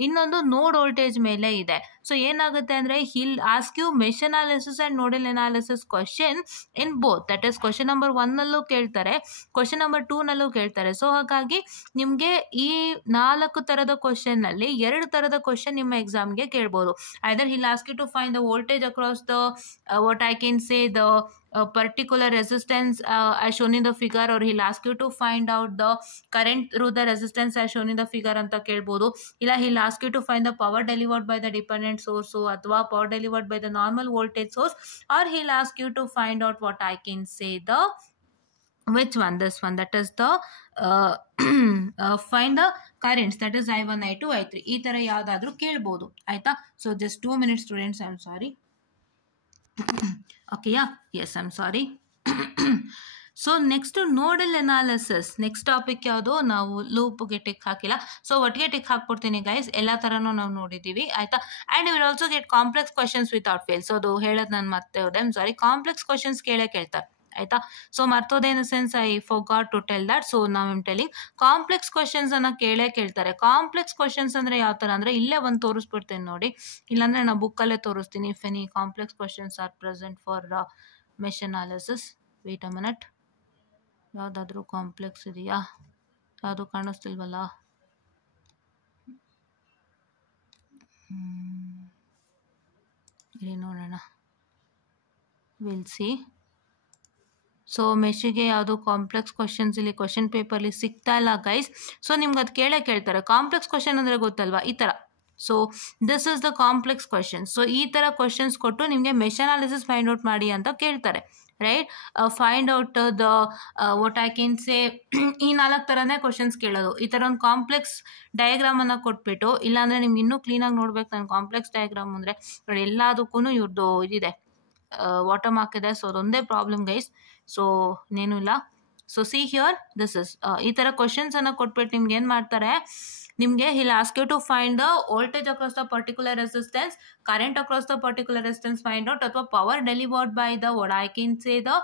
ಇನ್ನೊಂದು ನೋಡ್ ವೋಲ್ಟೇಜ್ ಮೇಲೆ ಇದೆ. ಸೊ ಏನಾಗುತ್ತೆ ಅಂದರೆ, he'll ask you mesh analysis and nodal analysis question in both. That is question number 1ನಲ್ಲೂ ಕೇಳ್ತಾರೆ, ಕ್ವಶನ್ ನಂಬರ್ 2ನಲ್ಲೂ ಕೇಳ್ತಾರೆ. ಸೊ ಹಾಗಾಗಿ ನಿಮಗೆ ಈ 4 ಥರದ ಕ್ವಶನ್ನಲ್ಲಿ 2 ಥರದ ಕ್ವಶನ್ ನಿಮ್ಮ ಎಕ್ಸಾಮ್ಗೆ ಕೇಳ್ಬೋದು. Either he'll ask you to find the voltage across the what I can say the particular resistance as shown in the figure, or he'll ask you to find out the current through the resistance as shown in the figure anta kelbodu. Illa he'll ask you to find the power delivered by the dependent source athwa power delivered by the normal voltage source, or he'll ask you to find out what I can say the which one, this one, that is the find the currents that is I1 I2 I3 ಈ ತರ ಯಾವ್ದಾದ್ರು ಕೇಳ್ಬೋದು ಆಯ್ತಾ. So just 2 minutes students, I am sorry. ಓಕೆಯಾ? Yes, I am sorry. So next nodal analysis. Next topic ಯಾವುದು? ನಾವು ಲೂಪ್ಗೆ tick ಹಾಕಿಲ್ಲ, ಸೊ ಒಟ್ಟಿಗೆ ಟಿಕ್ ಹಾಕ್ಬಿಡ್ತೀನಿ ಗೈಸ್. ಎಲ್ಲ ಥರನೂ ನಾವು ನೋಡಿದ್ದೀವಿ ಆಯಿತಾ. And will also get complex questions without fail. So ಅದು ಹೇಳೋದು ನಾನು ಮತ್ತೆ ಹೋದೆ, I am sorry. Complex questions ಕೇಳ್ತಾರೆ ಆಯಿತಾ. ಸೊ ಮರ್ತೋದೆ in the sense I forgot to tell that. So ನಾವು ಐಮ್ ಟೆಲಿಂಗ್ ಕಾಂಪ್ಲೆಕ್ಸ್ ಕ್ವಶನ್ಸ್ ಅನ್ನ ಕೇಳ್ತಾರೆ. ಕಾಂಪ್ಲೆಕ್ಸ್ ಕ್ವಶನ್ಸ್ ಅಂದರೆ ಯಾವ ಥರ ಅಂದರೆ ಇಲ್ಲೇ ಒಂದು ತೋರಿಸ್ಬಿಡ್ತೇನೆ ನೋಡಿ, ಇಲ್ಲಾಂದರೆ ನಾನು ಬುಕ್ಕಲ್ಲೇ ತೋರಿಸ್ತೀನಿ. If any complex questions are present for mesh analysis. Wait a minute, ಯಾವುದಾದ್ರೂ ಕಾಂಪ್ಲೆಕ್ಸ್ ಇದೆಯಾ? ಯಾವುದು ಕಾಣಿಸ್ತಿಲ್ವಲ್ಲ. ಇಲ್ಲಿ ನೋಡೋಣ, ವಿಲ್ ಸಿ. ಸೊ ಮೆಶಿಗೆ ಯಾವುದು ಕಾಂಪ್ಲೆಕ್ಸ್ ಕ್ವಶನ್ಸ್ ಇಲ್ಲಿ ಕ್ವಶನ್ ಪೇಪರ್ಲಿ ಸಿಗ್ತಾ ಇಲ್ಲ ಗೈಸ್. ಸೊ ನಿಮ್ಗೆ ಅದು ಕೇಳ್ತಾರೆ. ಕಾಂಪ್ಲೆಕ್ಸ್ ಕ್ವಶನ್ ಅಂದರೆ ಗೊತ್ತಲ್ವಾ, ಈ ಥರ. So this is the complex question. So ಈ ಥರ ಕ್ವಶನ್ಸ್ ಕೊಟ್ಟು ನಿಮಗೆ ಮೆಶ್ ಅನಾಲಿಸಿಸ್ ಫೈಂಡ್ ಔಟ್ ಮಾಡಿ ಅಂತ ಕೇಳ್ತಾರೆ, right. Find out the what I can ಸೇ, ಈ 4 ಥರನೇ ಕ್ವಶನ್ಸ್ ಕೇಳೋದು. ಈ ಥರ ಒಂದು ಕಾಂಪ್ಲೆಕ್ಸ್ ಡಯಾಗ್ರಾಮನ್ನು ಕೊಟ್ಬಿಟ್ಟು, ಇಲ್ಲಾಂದರೆ ನಿಮ್ಗೆ ಇನ್ನೂ ಕ್ಲೀನಾಗಿ ನೋಡ್ಬೇಕು ನಾನು ಕಾಂಪ್ಲೆಕ್ಸ್ ಡಯಾಗ್ರಾಮ್ ಅಂದರೆ ಎಲ್ಲದಕ್ಕೂ ಇವ್ರದ್ದು ಇದಿದೆ, ವಾಟರ್ ಮಾರ್ಕ್ ಇದೆ. ಸೊ ಅದೊಂದೇ ಪ್ರಾಬ್ಲಮ್ ಗೈಸ್. ಸೊ ಇನ್ನೇನು ಇಲ್ಲ. So see here, this is ಈ ಥರ ಕ್ವಶನ್ಸನ್ನು ಕೊಟ್ಬಿಟ್ಟು ನಿಮ್ಗೆ ಏನು ಮಾಡ್ತಾರೆ, ನಿಮಗೆ he'll ask you to find the voltage across the particular resistance, current across the particular resistance find out, ಅಥವಾ power delivered by the what I can say the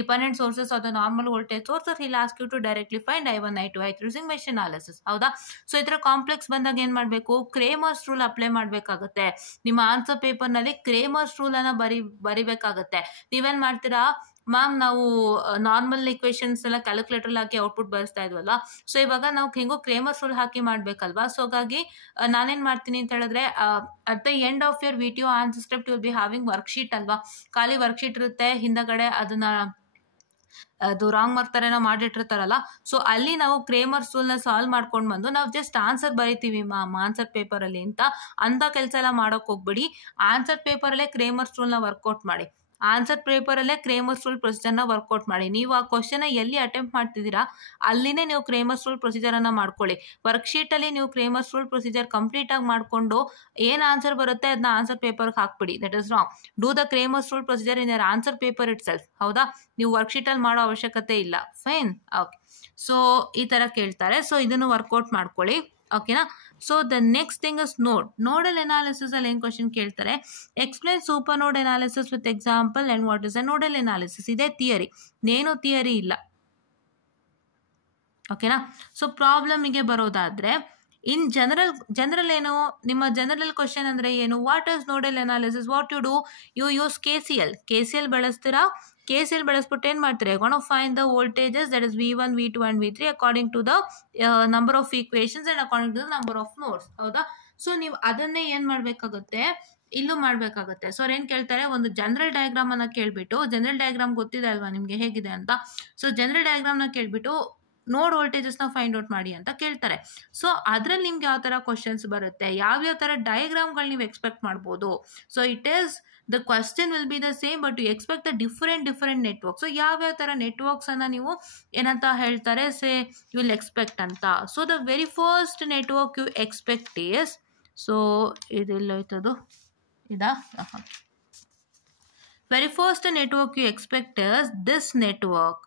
dependent sources or the normal voltage source, or he'll ask you to directly find I1 I2 I3 using mesh analysis. ಹೌದಾ? So ಈ ಥರ complex ಬಂದಾಗ ಏನು ಮಾಡಬೇಕು, Cramer's rule apply ಮಾಡಬೇಕಾಗುತ್ತೆ. ನಿಮ್ಮ answer ಪೇಪರ್ನಲ್ಲಿ Cramer's ರೂಲನ್ನು ಬರಿಬೇಕಾಗತ್ತೆ. ನೀವೇನು ಮಾಡ್ತೀರಾ, ಮ್ಯಾಮ್ ನಾವು ನಾರ್ಮಲ್ ಇಕ್ವೇಷನ್ಸ್ ಎಲ್ಲ ಕ್ಯಾಲ್ಕುಲೇಟರ್ ಹಾಕಿ ಔಟ್ಪುಟ್ ಬರೆಸ್ತಾ ಇದ್ವಲ್ಲ, ಸೊ ಇವಾಗ ನಾವು ಹೆಂಗೋ ಕ್ರೇಮರ್ಸ್ ರೂಲ್ ಹಾಕಿ ಮಾಡಬೇಕಲ್ವಾ. ಸೊ ಹಾಗಾಗಿ ನಾನೇನು ಮಾಡ್ತೀನಿ ಅಂತ ಹೇಳಿದ್ರೆ, at the end of your video answer script will be having worksheet ಅಲ್ವಾ, ಖಾಲಿ ವರ್ಕ್ಶೀಟ್ ಇರುತ್ತೆ, ಹಿಂದಗಡೆ ಅದನ್ನ ಅದು ರಾಂಗ್ ಮಾರ್ಕ್ ಥರ ಮಾಡಿಟ್ಟಿರ್ತಾರಲ್ಲ. ಸೊ ಅಲ್ಲಿ ನಾವು ಕ್ರೇಮರ್ಸ್ ರೂಲ್ನ ಸಾಲ್ವ್ ಮಾಡ್ಕೊಂಡು ಬಂದು ನಾವು ಜಸ್ಟ್ ಆನ್ಸರ್ ಬರಿತೀವಿ ಮ್ಯಾಮ್ ಆನ್ಸರ್ ಪೇಪರಲ್ಲಿ ಅಂತ ಕೆಲಸ ಎಲ್ಲ ಮಾಡೋಕೆ ಹೋಗ್ಬಿಡಿ. ಆನ್ಸರ್ ಪೇಪರಲ್ಲೇ ಕ್ರೇಮರ್ಸ್ ರೂಲ್ನ ವರ್ಕೌಟ್ ಮಾಡಿ. ಆನ್ಸರ್ ಪೇಪರಲ್ಲೇ ಕ್ರೇಮರ್ಸ್ ರೂಲ್ ಪ್ರೊಸೀಜರ್ನ ವರ್ಕೌಟ್ ಮಾಡಿ. ನೀವು ಆ ಕ್ವಶನ್ನ ಎಲ್ಲಿ ಅಟೆಂಪ್ಟ್ ಮಾಡ್ತಿದ್ದೀರಾ ಅಲ್ಲಿನೇ ನೀವು ಕ್ರೇಮರ್ಸ್ ರೂಲ್ ಪ್ರೊಸೀಜರನ್ನು ಮಾಡ್ಕೊಳ್ಳಿ. ವರ್ಕ್ಶೀಟಲ್ಲಿ ನೀವು ಕ್ರೇಮರ್ಸ್ ರೂಲ್ ಪ್ರೊಸೀಜರ್ ಕಂಪ್ಲೀಟಾಗಿ ಮಾಡಿಕೊಂಡು ಏನು ಆನ್ಸರ್ ಬರುತ್ತೆ ಅದನ್ನ ಆನ್ಸರ್ ಪೇಪರ್ಗೆ ಹಾಕ್ಬಿಡಿ. That is wrong. Do the Cramer's rule procedure in your answer paper itself. ಹೌದಾ? ನೀವು ವರ್ಕ್ಶೀಟಲ್ಲಿ ಮಾಡೋ ಅವಶ್ಯಕತೆ ಇಲ್ಲ. Fine, okay. ಸೊ ಈ ಥರ ಕೇಳ್ತಾರೆ. ಸೊ ಇದನ್ನು ವರ್ಕೌಟ್ ಮಾಡ್ಕೊಳ್ಳಿ, ಓಕೆನಾ. So the next thing is nodal analysis ಅಲ್ಲಿ ಏನು ಕ್ವಶನ್ ಕೇಳ್ತಾರೆ, explain super node analysis with example and what is a nodal analysis. ಇದೇ ಥಿಯರಿ, ಏನು ಥಿಯರಿ ಇಲ್ಲ, ಓಕೆನಾ. ಸೊ ಪ್ರಾಬ್ಲಮಿಗೆ ಬರೋದಾದ್ರೆ ಇನ್ ಜನರಲ್ ಏನು ನಿಮ್ಮ ಜನರಲ್ ಕ್ವಶನ್ ಅಂದರೆ ಏನು, what is nodal analysis, what you do, you use KCL ಬಳಸ್ತೀರಾ. KCL ಬಳಸ್ಬಿಟ್ಟು ಏನು ಮಾಡ್ತೀರಾ, gonna find the voltages that is V1 V2 and V3 according to the number of equations and according to the number of nodes. ಹೌದಾ? ಸೊ ನೀವು ಅದನ್ನೇ ಏನು ಮಾಡಬೇಕಾಗುತ್ತೆ, ಇಲ್ಲೂ ಮಾಡಬೇಕಾಗುತ್ತೆ. ಸೊ ಅವ್ರು ಏನು ಕೇಳ್ತಾರೆ, ಒಂದು ಜನರಲ್ ಡಯಾಗ್ರಾಮನ್ನು ಕೇಳಿಬಿಟ್ಟು, ಜನರಲ್ ಡಯಾಗ್ರಾಮ್ ಗೊತ್ತಿದೆ ಅಲ್ವಾ ನಿಮಗೆ ಹೇಗಿದೆ ಅಂತ. ಸೊ ಜನರಲ್ ಡಯಾಗ್ರಾಮ್ನ ಕೇಳಿಬಿಟ್ಟು ನೋಡ್ ವೋಲ್ಟೇಜಸ್ನ ಫೈಂಡ್ ಔಟ್ ಮಾಡಿ ಅಂತ ಕೇಳ್ತಾರೆ. ಸೊ ಅದರಲ್ಲಿ ನಿಮ್ಗೆ ಯಾವ ಥರ ಕ್ವಶನ್ಸ್ ಬರುತ್ತೆ, ಯಾವ್ಯಾವ ಥರ ಡಯಾಗ್ರಾಮ್ಗಳು ನೀವು ಎಕ್ಸ್ಪೆಕ್ಟ್ ಮಾಡ್ಬೋದು. So it is the question will be the same but you expect the different network. So ಯಾವ್ಯಾವ ಥರ ನೆಟ್ವರ್ಕ್ಸನ್ನು ನೀವು ಏನಂತ ಹೇಳ್ತಾರೆ, ಸೇ ಯು ವಿಲ್ ಎಕ್ಸ್ಪೆಕ್ಟ್ ಅಂತ. So the very first network you expect is, so ಇದೆಲ್ಲೋಯ್ತದು ಇದಾ, very first network you expect is this network.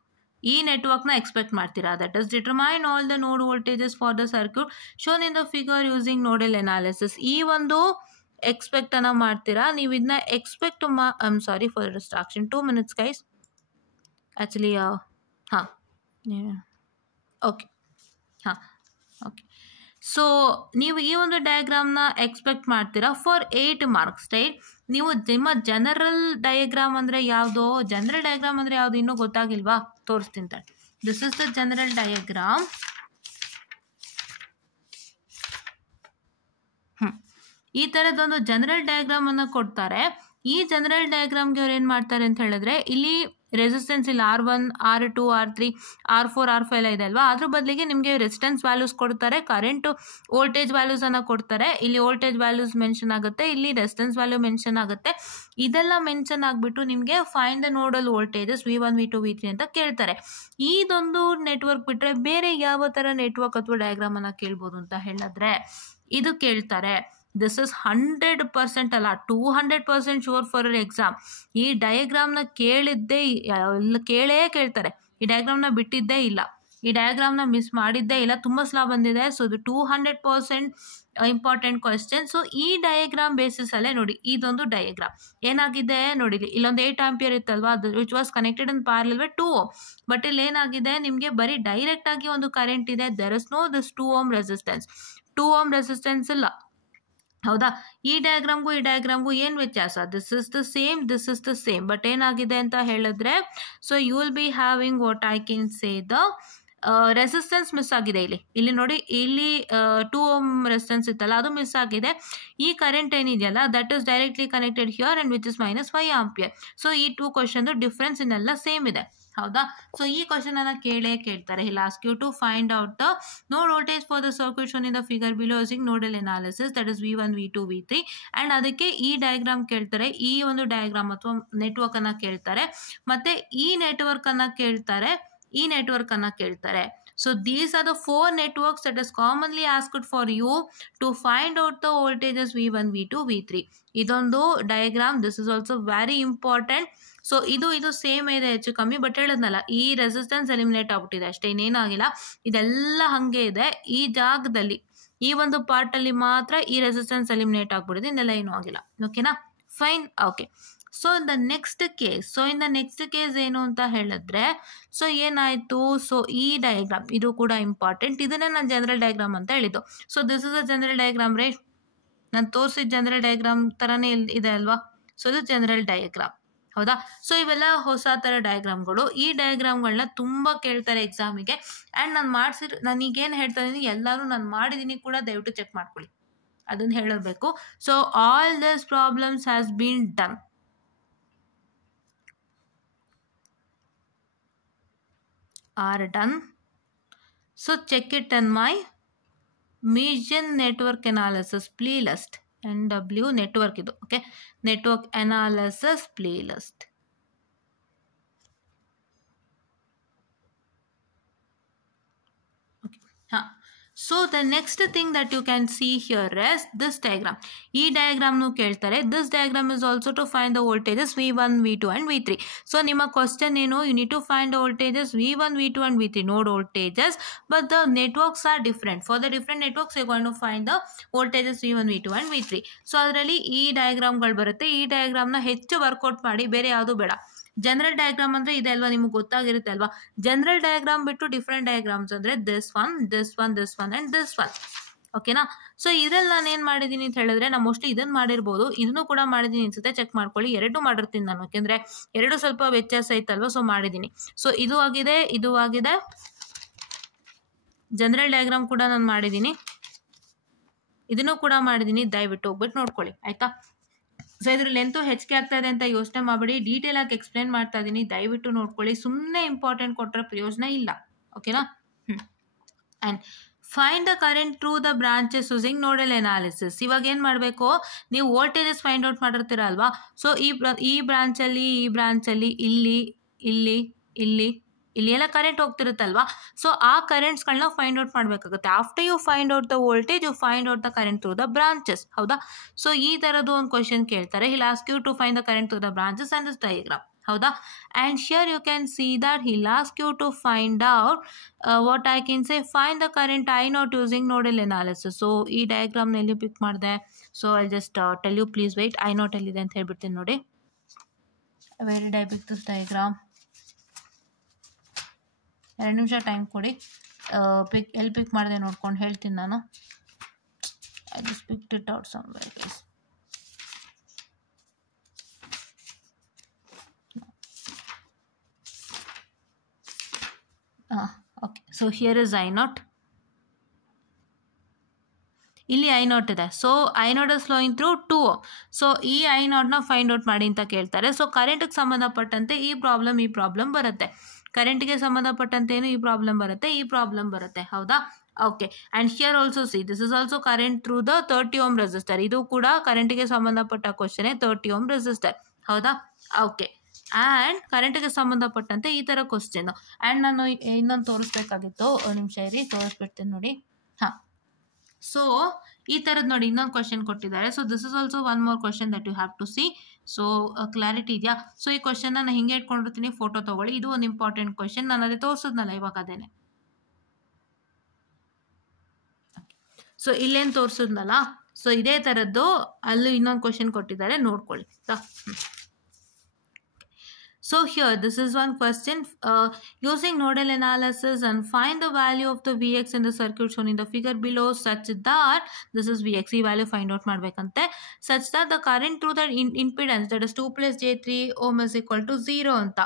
ಈ ನೆಟ್ವರ್ಕ್ನ ಎಕ್ಸ್ಪೆಕ್ಟ್ ಮಾಡ್ತೀರಾ. That is determine all the node voltages for the circuit shown in the figure using nodal analysis. ಈ ಒಂದು expect ಅನ್ನ ಮಾಡ್ತೀರಾ. ನೀವು ಇದನ್ನ expect I am sorry for distraction, 2 minutes guys. Actually ಹಾಂ ಓಕೆ ಓಕೆ. ಸೊ ನೀವು ಈ ಒಂದು ಡಯಾಗ್ರಾಮ್ನ ಎಕ್ಸ್ಪೆಕ್ಟ್ ಮಾಡ್ತೀರಾ ಫಾರ್ 8 marks, ರೈಟ್. ನೀವು ನಿಮ್ಮ ಜನರಲ್ ಡಯಾಗ್ರಾಮ್ ಅಂದರೆ ಯಾವುದು, ಜನರಲ್ ಡಯಾಗ್ರಾಮ್ ಅಂದರೆ ಯಾವುದು ಇನ್ನೂ ಗೊತ್ತಾಗಿಲ್ವಾ, ತೋರಿಸ್ತೀನಿ ತಾಳಿ. This is the general diagram. ಈ ಥರದೊಂದು ಜನರಲ್ ಡಯಾಗ್ರಾಮನ್ನು ಕೊಡ್ತಾರೆ. ಈ ಜನರಲ್ ಡಯಾಗ್ರಾಮ್ಗೆ ಅವ್ರು ಏನು ಮಾಡ್ತಾರೆ ಅಂತ ಹೇಳಿದ್ರೆ, ಇಲ್ಲಿ ರೆಸಿಸ್ಟೆನ್ಸ್ ಇಲ್ಲಿ R1 R2 R3 R4 R5 ಎಲ್ಲ ಇದೆ ಅಲ್ವಾ, ಅದ್ರ ಬದಲಿಗೆ ನಿಮಗೆ ರೆಸಿಸ್ಟೆನ್ಸ್ ವ್ಯಾಲ್ಯೂಸ್ ಕೊಡ್ತಾರೆ, ಕರೆಂಟು ವೋಲ್ಟೇಜ್ ವ್ಯಾಲ್ಯೂಸನ್ನು ಕೊಡ್ತಾರೆ. ಇಲ್ಲಿ ವೋಲ್ಟೇಜ್ ವ್ಯಾಲ್ಯೂಸ್ ಮೆನ್ಷನ್ ಆಗುತ್ತೆ, ಇಲ್ಲಿ ರೆಸಿಸ್ಟೆನ್ಸ್ ವ್ಯಾಲ್ಯೂ ಮೆನ್ಷನ್ ಆಗುತ್ತೆ. ಇದೆಲ್ಲ ಮೆನ್ಷನ್ ಆಗಿಬಿಟ್ಟು ನಿಮಗೆ find the nodal voltages V1 V2 V3 ಅಂತ ಕೇಳ್ತಾರೆ. ಇದೊಂದು ನೆಟ್ವರ್ಕ್ ಬಿಟ್ಟರೆ ಬೇರೆ ಯಾವ ಥರ ನೆಟ್ವರ್ಕ್ ಅಥವಾ ಡಯಾಗ್ರಾಮನ್ನು ಕೇಳ್ಬೋದು ಅಂತ ಹೇಳಿದ್ರೆ ಇದು ಕೇಳ್ತಾರೆ. ದಿಸ್ ಇಸ್ 100% ಅಲ್ಲ 200% ಶೂರ್ ಫಾರ್ ಎಕ್ಸಾಮ್. ಈ ಡಯಾಗ್ರಾಮ್ನ ಕೇಳ್ತಾರೆ, ಈ ಡಯಾಗ್ರಾಮ್ನ ಬಿಟ್ಟಿದ್ದೇ ಇಲ್ಲ, ಈ ಡಯಾಗ್ರಾಮ್ನ ಮಿಸ್ ಮಾಡಿದ್ದೇ ಇಲ್ಲ, ತುಂಬ ಸಲ ಬಂದಿದೆ. ಸೊ ಇದು 200% ಇಂಪಾರ್ಟೆಂಟ್ ಕ್ವಶನ್. ಸೊ ಈ ಡಯಾಗ್ರಾಮ್ ಬೇಸಿಸಲ್ಲೇ ನೋಡಿ, ಇದೊಂದು ಡಯಾಗ್ರಾಮ್ ಏನಾಗಿದೆ ನೋಡಿ, ಇಲ್ಲೊಂದು 8 ಆಂಪಿಯರ್ ಇತ್ತಲ್ವಾ, ಅದು which was connected in parallel with 2 ohm. But ಇಲ್ಲಿ ಏನಾಗಿದೆ, ನಿಮಗೆ ಬರೀ ಡೈರೆಕ್ಟ್ ಆಗಿ ಒಂದು ಕರೆಂಟ್ ಇದೆ, there is no this 2 ohm resistance. 2 ohm resistance ಇಲ್ಲ, ಹೌದಾ. ಈ ಡಯಾಗ್ರಾಮ್ಗೂ ಏನು ವ್ಯತ್ಯಾಸ? This is the same, this is the same, but ಏನಾಗಿದೆ ಅಂತ ಹೇಳಿದ್ರೆ, so you will be having what I can say the resistance miss ಆಗಿದೆ. ಇಲ್ಲಿ ನೋಡಿ, ಇಲ್ಲಿ 2 ohm ರೆಸಿಸ್ಟೆನ್ಸ್ ಇತ್ತಲ್ಲ, ಅದು ಮಿಸ್ ಆಗಿದೆ. ಈ ಕರೆಂಟ್ ಏನಿದೆಯಲ್ಲ, that is directly connected here and which is -5 ampere. So ಈ 2 ಕ್ವಶನ್ದು ಡಿಫ್ರೆನ್ಸ್ ಇನ್ನೆಲ್ಲ ಸೇಮ್ ಇದೆ, ಹೌದಾ. ಸೊ ಈ ಕ್ವಶನ್ ಅನ್ನ ಕೇಳ್ತಾರೆ. He'll ask you to find out the node voltage for the circuit shown in the figure below using nodal analysis, that is V1 V2 V3. and ಅದಕ್ಕೆ ಈ diagram ಕೇಳ್ತಾರೆ, ಈ ಒಂದು ಡಯಾಗ್ರಾಮ್ ಅಥವಾ ನೆಟ್ವರ್ಕ್ ಅನ್ನ ಕೇಳ್ತಾರೆ, ಮತ್ತೆ ಈ ನೆಟ್ವರ್ಕ್ ಅನ್ನ ಕೇಳ್ತಾರೆ. So these are the 4 networks that is commonly asked for you to find out the voltages V1 V2 V3. ಇದೊಂದು diagram, this is also very important. So ಇದು ಸೇಮ್ ಇದೆ ಹೆಚ್ಚು ಕಮ್ಮಿ, ಬಟ್ ಹೇಳದ್ನಲ್ಲ, ಈ ರೆಸಿಸ್ಟೆನ್ಸ್ ಎಲಿಮಿನೇಟ್ ಆಗ್ಬಿಟ್ಟಿದೆ ಅಷ್ಟೇ, ಇನ್ನೇನಾಗಿಲ್ಲ. ಇದೆಲ್ಲ ಹಾಗೆ ಇದೆ, ಈ ಜಾಗದಲ್ಲಿ ಈ ಒಂದು ಪಾರ್ಟಲ್ಲಿ ಮಾತ್ರ ಈ ರೆಸಿಸ್ಟೆನ್ಸ್ ಎಲಿಮಿನೇಟ್ ಆಗ್ಬಿಟ್ಟಿದೆ, ಇನ್ನೆಲ್ಲ ಏನೂ ಆಗಿಲ್ಲ. ಓಕೆನಾ, fine, okay. So in the next case ಏನು ಅಂತ ಹೇಳಿದ್ರೆ, ಸೊ ಏನಾಯಿತು, ಸೊ ಈ ಡಯಾಗ್ರಾಮ್ ಇದು ಕೂಡ ಇಂಪಾರ್ಟೆಂಟ್, ಇದನ್ನೇ ನಾನು ಜನರಲ್ ಡಯಾಗ್ರಾಮ್ ಅಂತ ಹೇಳಿದ್ದು. So this is a general diagram right, ನಾನು ತೋರಿಸಿದ ಜನರಲ್ ಡಯಾಗ್ರಾಮ್ ಥರನೇ ಇದೆ ಅಲ್ವಾ. ಸೊ ಇದು ಜನರಲ್ ಡಯಾಗ್ರಾಮ್, ಹೌದಾ. ಸೊ ಇವೆಲ್ಲ ಹೊಸ ಥರ ಡಯಾಗ್ರಾಮ್ಗಳು. ಈ ಡಯಾಗ್ರಾಮ್ಗಳನ್ನ ತುಂಬ ಕೇಳ್ತಾರೆ ಎಕ್ಸಾಮಿಗೆ. ಆ್ಯಂಡ್ ನಾನೀಗೇನು ಹೇಳ್ತಾ ಇದ್ದೀನಿ ಎಲ್ಲರೂ ನಾನು ಮಾಡಿದ್ದೀನಿ ಕೂಡ, ದಯವಿಟ್ಟು ಚೆಕ್ ಮಾಡ್ಕೊಳ್ಳಿ, ಅದನ್ನು ಹೇಳಬೇಕು. So all this problems has been done. are done. So check it in my Meson network analysis playlist, NW network idu, okay, network analysis playlist. Okay, so the next thing that you can see here is this diagram. ಈ ಡಯಾಗ್ರಾಮ್ನು ಕೇಳ್ತಾರೆ. This diagram is also to find the voltages V1 V2 and V3. So ನಿಮ್ಮ question ಏನು, you need to find the voltages V1 V2 and V3 node voltages, but the networks are different. For the different networks you going to find the voltages V1 V2 and V3. So ಅದರಲ್ಲಿ ಈ ಡಯಾಗ್ರಾಮ್ಗಳು ಬರುತ್ತೆ. ಈ ಡಯಾಗ್ರಾಮ್ನ ಹೆಚ್ಚು workout ಮಾಡಿ, ಬೇರೆ ಯಾವುದು ಬೇಡ. General diagram ಅಂದರೆ ಇದೆ ಅಲ್ವಾ, ನಿಮಗೆ ಗೊತ್ತಾಗಿರುತ್ತೆ ಅಲ್ವಾ. ಜನರಲ್ ಡಯಾಗ್ರಾಮ್ ಬಿಟ್ಟು ಡಿಫ್ರೆಂಟ್ ಡಯಾಗ್ರಾಮ್ಸ್ ಅಂದರೆ this one and this one, ಓಕೆನಾ. ಸೊ ಇದ್ರಲ್ಲಿ ನಾನು ಏನು ಮಾಡಿದ್ದೀನಿ ಅಂತ ಹೇಳಿದ್ರೆ, ನಾನು ಮೋಸ್ಟ್ಲಿ ಇದನ್ನು ಮಾಡಿರ್ಬೋದು, ಇದನ್ನು ಕೂಡ ಮಾಡಿದ್ದೀನಿ ಅನ್ಸುತ್ತೆ, ಚೆಕ್ ಮಾಡ್ಕೊಳ್ಳಿ. ಎರಡು ಮಾಡಿರ್ತೀನಿ ನಾನು, ಯಾಕೆಂದರೆ ಎರಡು ಸ್ವಲ್ಪ ವ್ಯತ್ಯಾಸ ಇತ್ತಲ್ವ, ಸೊ ಮಾಡಿದ್ದೀನಿ. ಸೊ ಇದು ಆಗಿದೆ, ಜನರಲ್ ಡಯಾಗ್ರಾಮ್ ಕೂಡ ನಾನು ಮಾಡಿದ್ದೀನಿ, ಇದನ್ನು ಕೂಡ ಮಾಡಿದ್ದೀನಿ. ದಯವಿಟ್ಟು ಹೋಗ್ಬಿಟ್ಟು ನೋಡ್ಕೊಳ್ಳಿ, ಆಯಿತಾ. ಸೊ ಇದ್ರ ಲೆಂತು ಹೆಚ್ಚಿಗೆ ಆಗ್ತಾ ಇದೆ ಅಂತ ಯೋಚನೆ ಮಾಡಬೇಡಿ, ಡೀಟೇಲ್ ಆಗಿ ಎಕ್ಸ್ಪ್ಲೇನ್ ಮಾಡ್ತಾ ಇದ್ದೀನಿ, ದಯವಿಟ್ಟು ನೋಡ್ಕೊಳ್ಳಿ. ಸುಮ್ಮನೆ ಇಂಪಾರ್ಟೆಂಟ್ ಕೊಟ್ಟರೆ ಪ್ರಯೋಜನ ಇಲ್ಲ, ಓಕೆನಾ. And find the current through the branches using nodal analysis. ಇವಾಗ ಏನು ಮಾಡಬೇಕು, ನೀವು ವೋಲ್ಟೇಜಸ್ ಫೈಂಡ್ ಔಟ್ ಮಾಡಿರ್ತೀರ ಅಲ್ವಾ. ಸೊ ಈ ಬ್ರಾಂಚಲ್ಲಿ ಇಲ್ಲಿ ಎಲ್ಲ ಕರೆಂಟ್ ಹೋಗ್ತಿರುತ್ತಲ್ವಾ. ಸೊ ಆ ಕರೆಂಟ್ಸ್ಗಳನ್ನ ಫೈಂಡ್ ಔಟ್ ಮಾಡಬೇಕಾಗುತ್ತೆ. After you find out the voltage, you find out the current through the branches, ಹೌದಾ. ಸೊ ಈ ಥರದ್ದು ಒಂದು ಕ್ವಶನ್ ಕೇಳ್ತಾರೆ. He'll ask you to find the current through the branches and this diagram, ಹೌದಾ. And here you can see that he'll ask you to find out what I can say, find the current I0 using nodal analysis. So ಈ ಡಯಾಗ್ರಾಮ್ನ ಎಲ್ಲಿ pick ಮಾಡಿದೆ, so I just tell you, please wait. I0 ಎಲ್ಲಿದೆ ಅಂತ ಹೇಳ್ಬಿಡ್ತೀನಿ ನೋಡಿ. Where did I pick this diagram? 2 ನಿಮಿಷ time ಕೊಡಿ, ಎಲ್ಲಿ ಪಿಕ್ ಮಾಡಿದೆ ನೋಡ್ಕೊಂಡು ಹೇಳ್ತೀನಿ ನಾನು. I just picked it out somewhere guys. Okay, so here is I0. ಇಲ್ಲಿ ಐ ನಾಟ್ ಇದೆ. So I naught is flowing through 2 ohm. So ಈ ಐ ನಾಟ್ನ ಫೈಂಡ್ ಔಟ್ ಮಾಡಿ ಅಂತ ಕೇಳ್ತಾರೆ. ಸೊ ಕರೆಂಟ್ಗೆ ಸಂಬಂಧಪಟ್ಟಂತೆ ಈ ಪ್ರಾಬ್ಲಮ್ ಬರುತ್ತೆ. ಕರೆಂಟ್ಗೆ ಸಂಬಂಧಪಟ್ಟಂತೇನು ಈ ಪ್ರಾಬ್ಲಮ್ ಬರುತ್ತೆ ಹೌದಾ. Okay, and here also see this is also current through the 30 ohm resistor. ಇದು ಕೂಡ ಕರೆಂಟ್ಗೆ ಸಂಬಂಧಪಟ್ಟ ಕ್ವಶನೇ, 30 ಓಮ್ ರೆಸಿಸ್ಟರ್ ಹೌದಾ. ಓಕೆ, ಆ್ಯಂಡ್ ಕರೆಂಟ್ಗೆ ಸಂಬಂಧಪಟ್ಟಂತೆ ಈ ಥರ ಕ್ವಶನು. ಆ್ಯಂಡ್ ನಾನು ಇನ್ನೊಂದು ತೋರಿಸ್ಬೇಕಾಗಿತ್ತು, ಒಂದು ನಿಮಿಷ ಇರಿ, ತೋರಿಸ್ಬಿಡ್ತೀನಿ ನೋಡಿ. ಹಾಂ, ಸೊ ಈ ಥರದ್ದು ನೋಡಿ ಇನ್ನೊಂದು ಕ್ವಶನ್ ಕೊಟ್ಟಿದ್ದಾರೆ. So this is also one more question that you have to see. So clarity ಇದೆಯಾ? ಸೊ ಈ ಕ್ವಶನ್ನ ನಾನು ಹಿಂಗೆ ಇಟ್ಕೊಂಡಿರ್ತೀನಿ, ಫೋಟೋ ತೊಗೊಳ್ಳಿ. ಇದು ಒಂದು ಇಂಪಾರ್ಟೆಂಟ್ ಕ್ವಶನ್, ನಾನು ಅದೇ ತೋರಿಸಿದ್ನಲ್ಲ ಇವಾಗ ಅದೇನೆ. ಸೊ ಇಲ್ಲೇನು ತೋರಿಸಿದ್ನಲ್ಲ, ಸೊ ಇದೇ ಥರದ್ದು ಅಲ್ಲೂ ಇನ್ನೊಂದು ಕ್ವಶನ್ ಕೊಟ್ಟಿದ್ದಾರೆ, ನೋಡ್ಕೊಳ್ಳಿ. So here this is one question, using nodal analysis and find the value of the Vx in the circuit shown in the figure below such that this is Vx, ಈ value find out ಮಾಡಬೇಕಂತೆ, such that the current through that impedance that is 2 plus j3 ohm is equal to 0 ಅಂತ.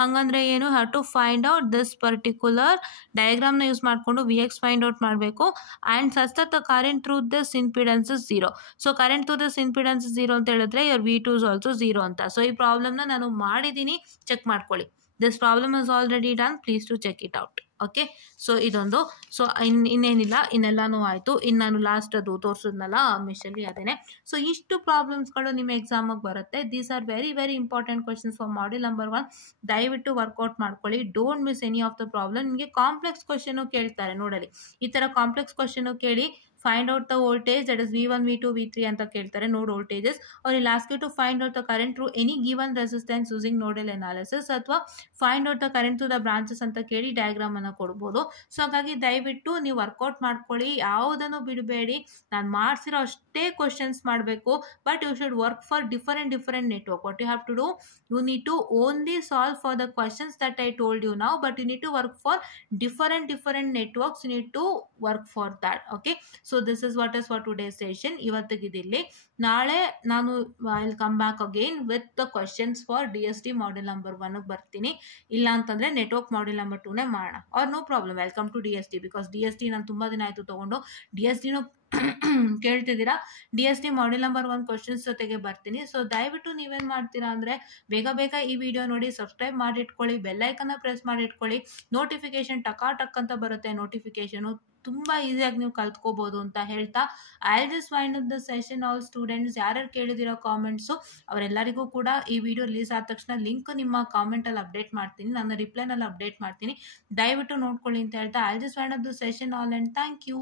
ಹಾಗಂದ್ರೆ ಏನು, have to find out this particular diagram ನ use ಮಾಡಿಕೊಂಡು Vx find out ಮಾಡಬೇಕು, and such that the current through this impedance is 0. So current through this impedance is 0 ಅಂತ ಹೇಳಿದ್ರೆ your V2 is also 0 ಅಂತ. So ಈ ಪ್ರಾಬ್ಲಮ್ನ ನಾನು ಮಾಡಿದ್ದೀನಿ, check ಮಾಡ್ಕೊಳ್ಳಿ. This problem is already done, please to check it out. Okay, so ಇದೊಂದು. So ಇನ್ನೇನಿಲ್ಲ, ಇನ್ನೆಲ್ಲಾನು ಆಯಿತು. ಇನ್ನು ನಾನು ಲಾಸ್ಟ್ ಅದು ತೋರಿಸಿದ್ನಲ್ಲ ಮಿಷಲ್ಲಿ ಅದೇನೆ. ಸೊ ಇಷ್ಟು ಪ್ರಾಬ್ಲಮ್ಸ್ಗಳು ನಿಮ್ಮ ಎಕ್ಸಾಮಿಗೆ ಬರುತ್ತೆ. These are very very important questions for module number 1. ದಯವಿಟ್ಟು ವರ್ಕೌಟ್ ಮಾಡ್ಕೊಳ್ಳಿ, don't miss any of the problem. ನಿಮಗೆ ಕಾಂಪ್ಲೆಕ್ಸ್ ಕ್ವಶನು ಕೇಳ್ತಾರೆ ನೋಡಲಿ, ಈ ಥರ ಕಾಂಪ್ಲೆಕ್ಸ್ ಕ್ವಶನು ಕೇಳಿ find out the voltage, that is V1, V2, V3 ಅಂತ ಕೇಳ್ತಾರೆ, ನೋಡ್ voltages. or will ask you to find out the current through any given resistance using nodal analysis, ಅಥವಾ find out the current through the branches ಅಂತ ಕೇಳಿ diagram ಅನ್ನು ಕೊಡ್ಬೋದು. So ಹಾಗಾಗಿ ದಯವಿಟ್ಟು ನೀವು ವರ್ಕೌಟ್ ಮಾಡ್ಕೊಳ್ಳಿ, ಯಾವುದನ್ನು ಬಿಡಬೇಡಿ. ನಾನು ಮಾಡಿಸಿರೋ ಅಷ್ಟೇ ಕ್ವಶನ್ಸ್ ಮಾಡಬೇಕು, but you should work for different network. What you have to do, you need to only solve for the questions that I told you now, but you need to work for different networks. You need to work for that. Okay, so this is what is for today's session. ಇವತ್ತಿಗಿದಿಲ್ಲಿ, ನಾಳೆ ನಾನು I'll come back again with the questions for DST model number 1 ಬರ್ತೀನಿ. ಇಲ್ಲ ಅಂತಂದ್ರೆ network model number 2ನೇ ಮಾಡೋಣ. Are no problem, welcome to DST, because DST ನಾನು ತುಂಬಾ ದಿನ ಆಯಿತು ತೊಗೊಂಡು. DSTನೂ ಕೇಳ್ತಿದ್ದೀರಾ, DST ಮಾಡೆಲ್ ನಂಬರ್ 1 ಕ್ವಶನ್ಸ್ ಜೊತೆಗೆ ಬರ್ತೀನಿ. ಸೊ ದಯವಿಟ್ಟು ನೀವೇನು ಮಾಡ್ತೀರಾ ಅಂದರೆ ಬೇಗ ಈ ವಿಡಿಯೋ ನೋಡಿ, ಸಬ್ಸ್ಕ್ರೈಬ್ ಮಾಡಿಟ್ಕೊಳ್ಳಿ, ಬೆಲ್ಲೈಕನ್ನ ಪ್ರೆಸ್ ಮಾಡಿಟ್ಕೊಳ್ಳಿ, ನೋಟಿಫಿಕೇಶನ್ ಟಕ್ ಅಂತ ಬರುತ್ತೆ. ನೋಟಿಫಿಕೇಶನು ತುಂಬ ಈಸಿಯಾಗಿ ನೀವು ಕಲ್ತ್ಕೋಬೋದು ಅಂತ ಹೇಳ್ತಾ, I just wind up the session. All students ಯಾರು ಕೇಳಿದಿರೋ ಕಾಮೆಂಟ್ಸು ಅವರೆಲ್ಲರಿಗೂ ಕೂಡ ಈ ವಿಡಿಯೋ ರಿಲೀಸ್ ಆದ ತಕ್ಷಣ ಲಿಂಕ್ ನಿಮ್ಮ ಕಾಮೆಂಟಲ್ಲಿ ಅಪ್ಡೇಟ್ ಮಾಡ್ತೀನಿ, ನನ್ನ ರಿಪ್ಲೈನಲ್ಲಿ ಅಪ್ಡೇಟ್ ಮಾಡ್ತೀನಿ. ದಯವಿಟ್ಟು ನೋಡ್ಕೊಳ್ಳಿ ಅಂತ ಹೇಳ್ತಾ, I just wind up the session all, and thank you.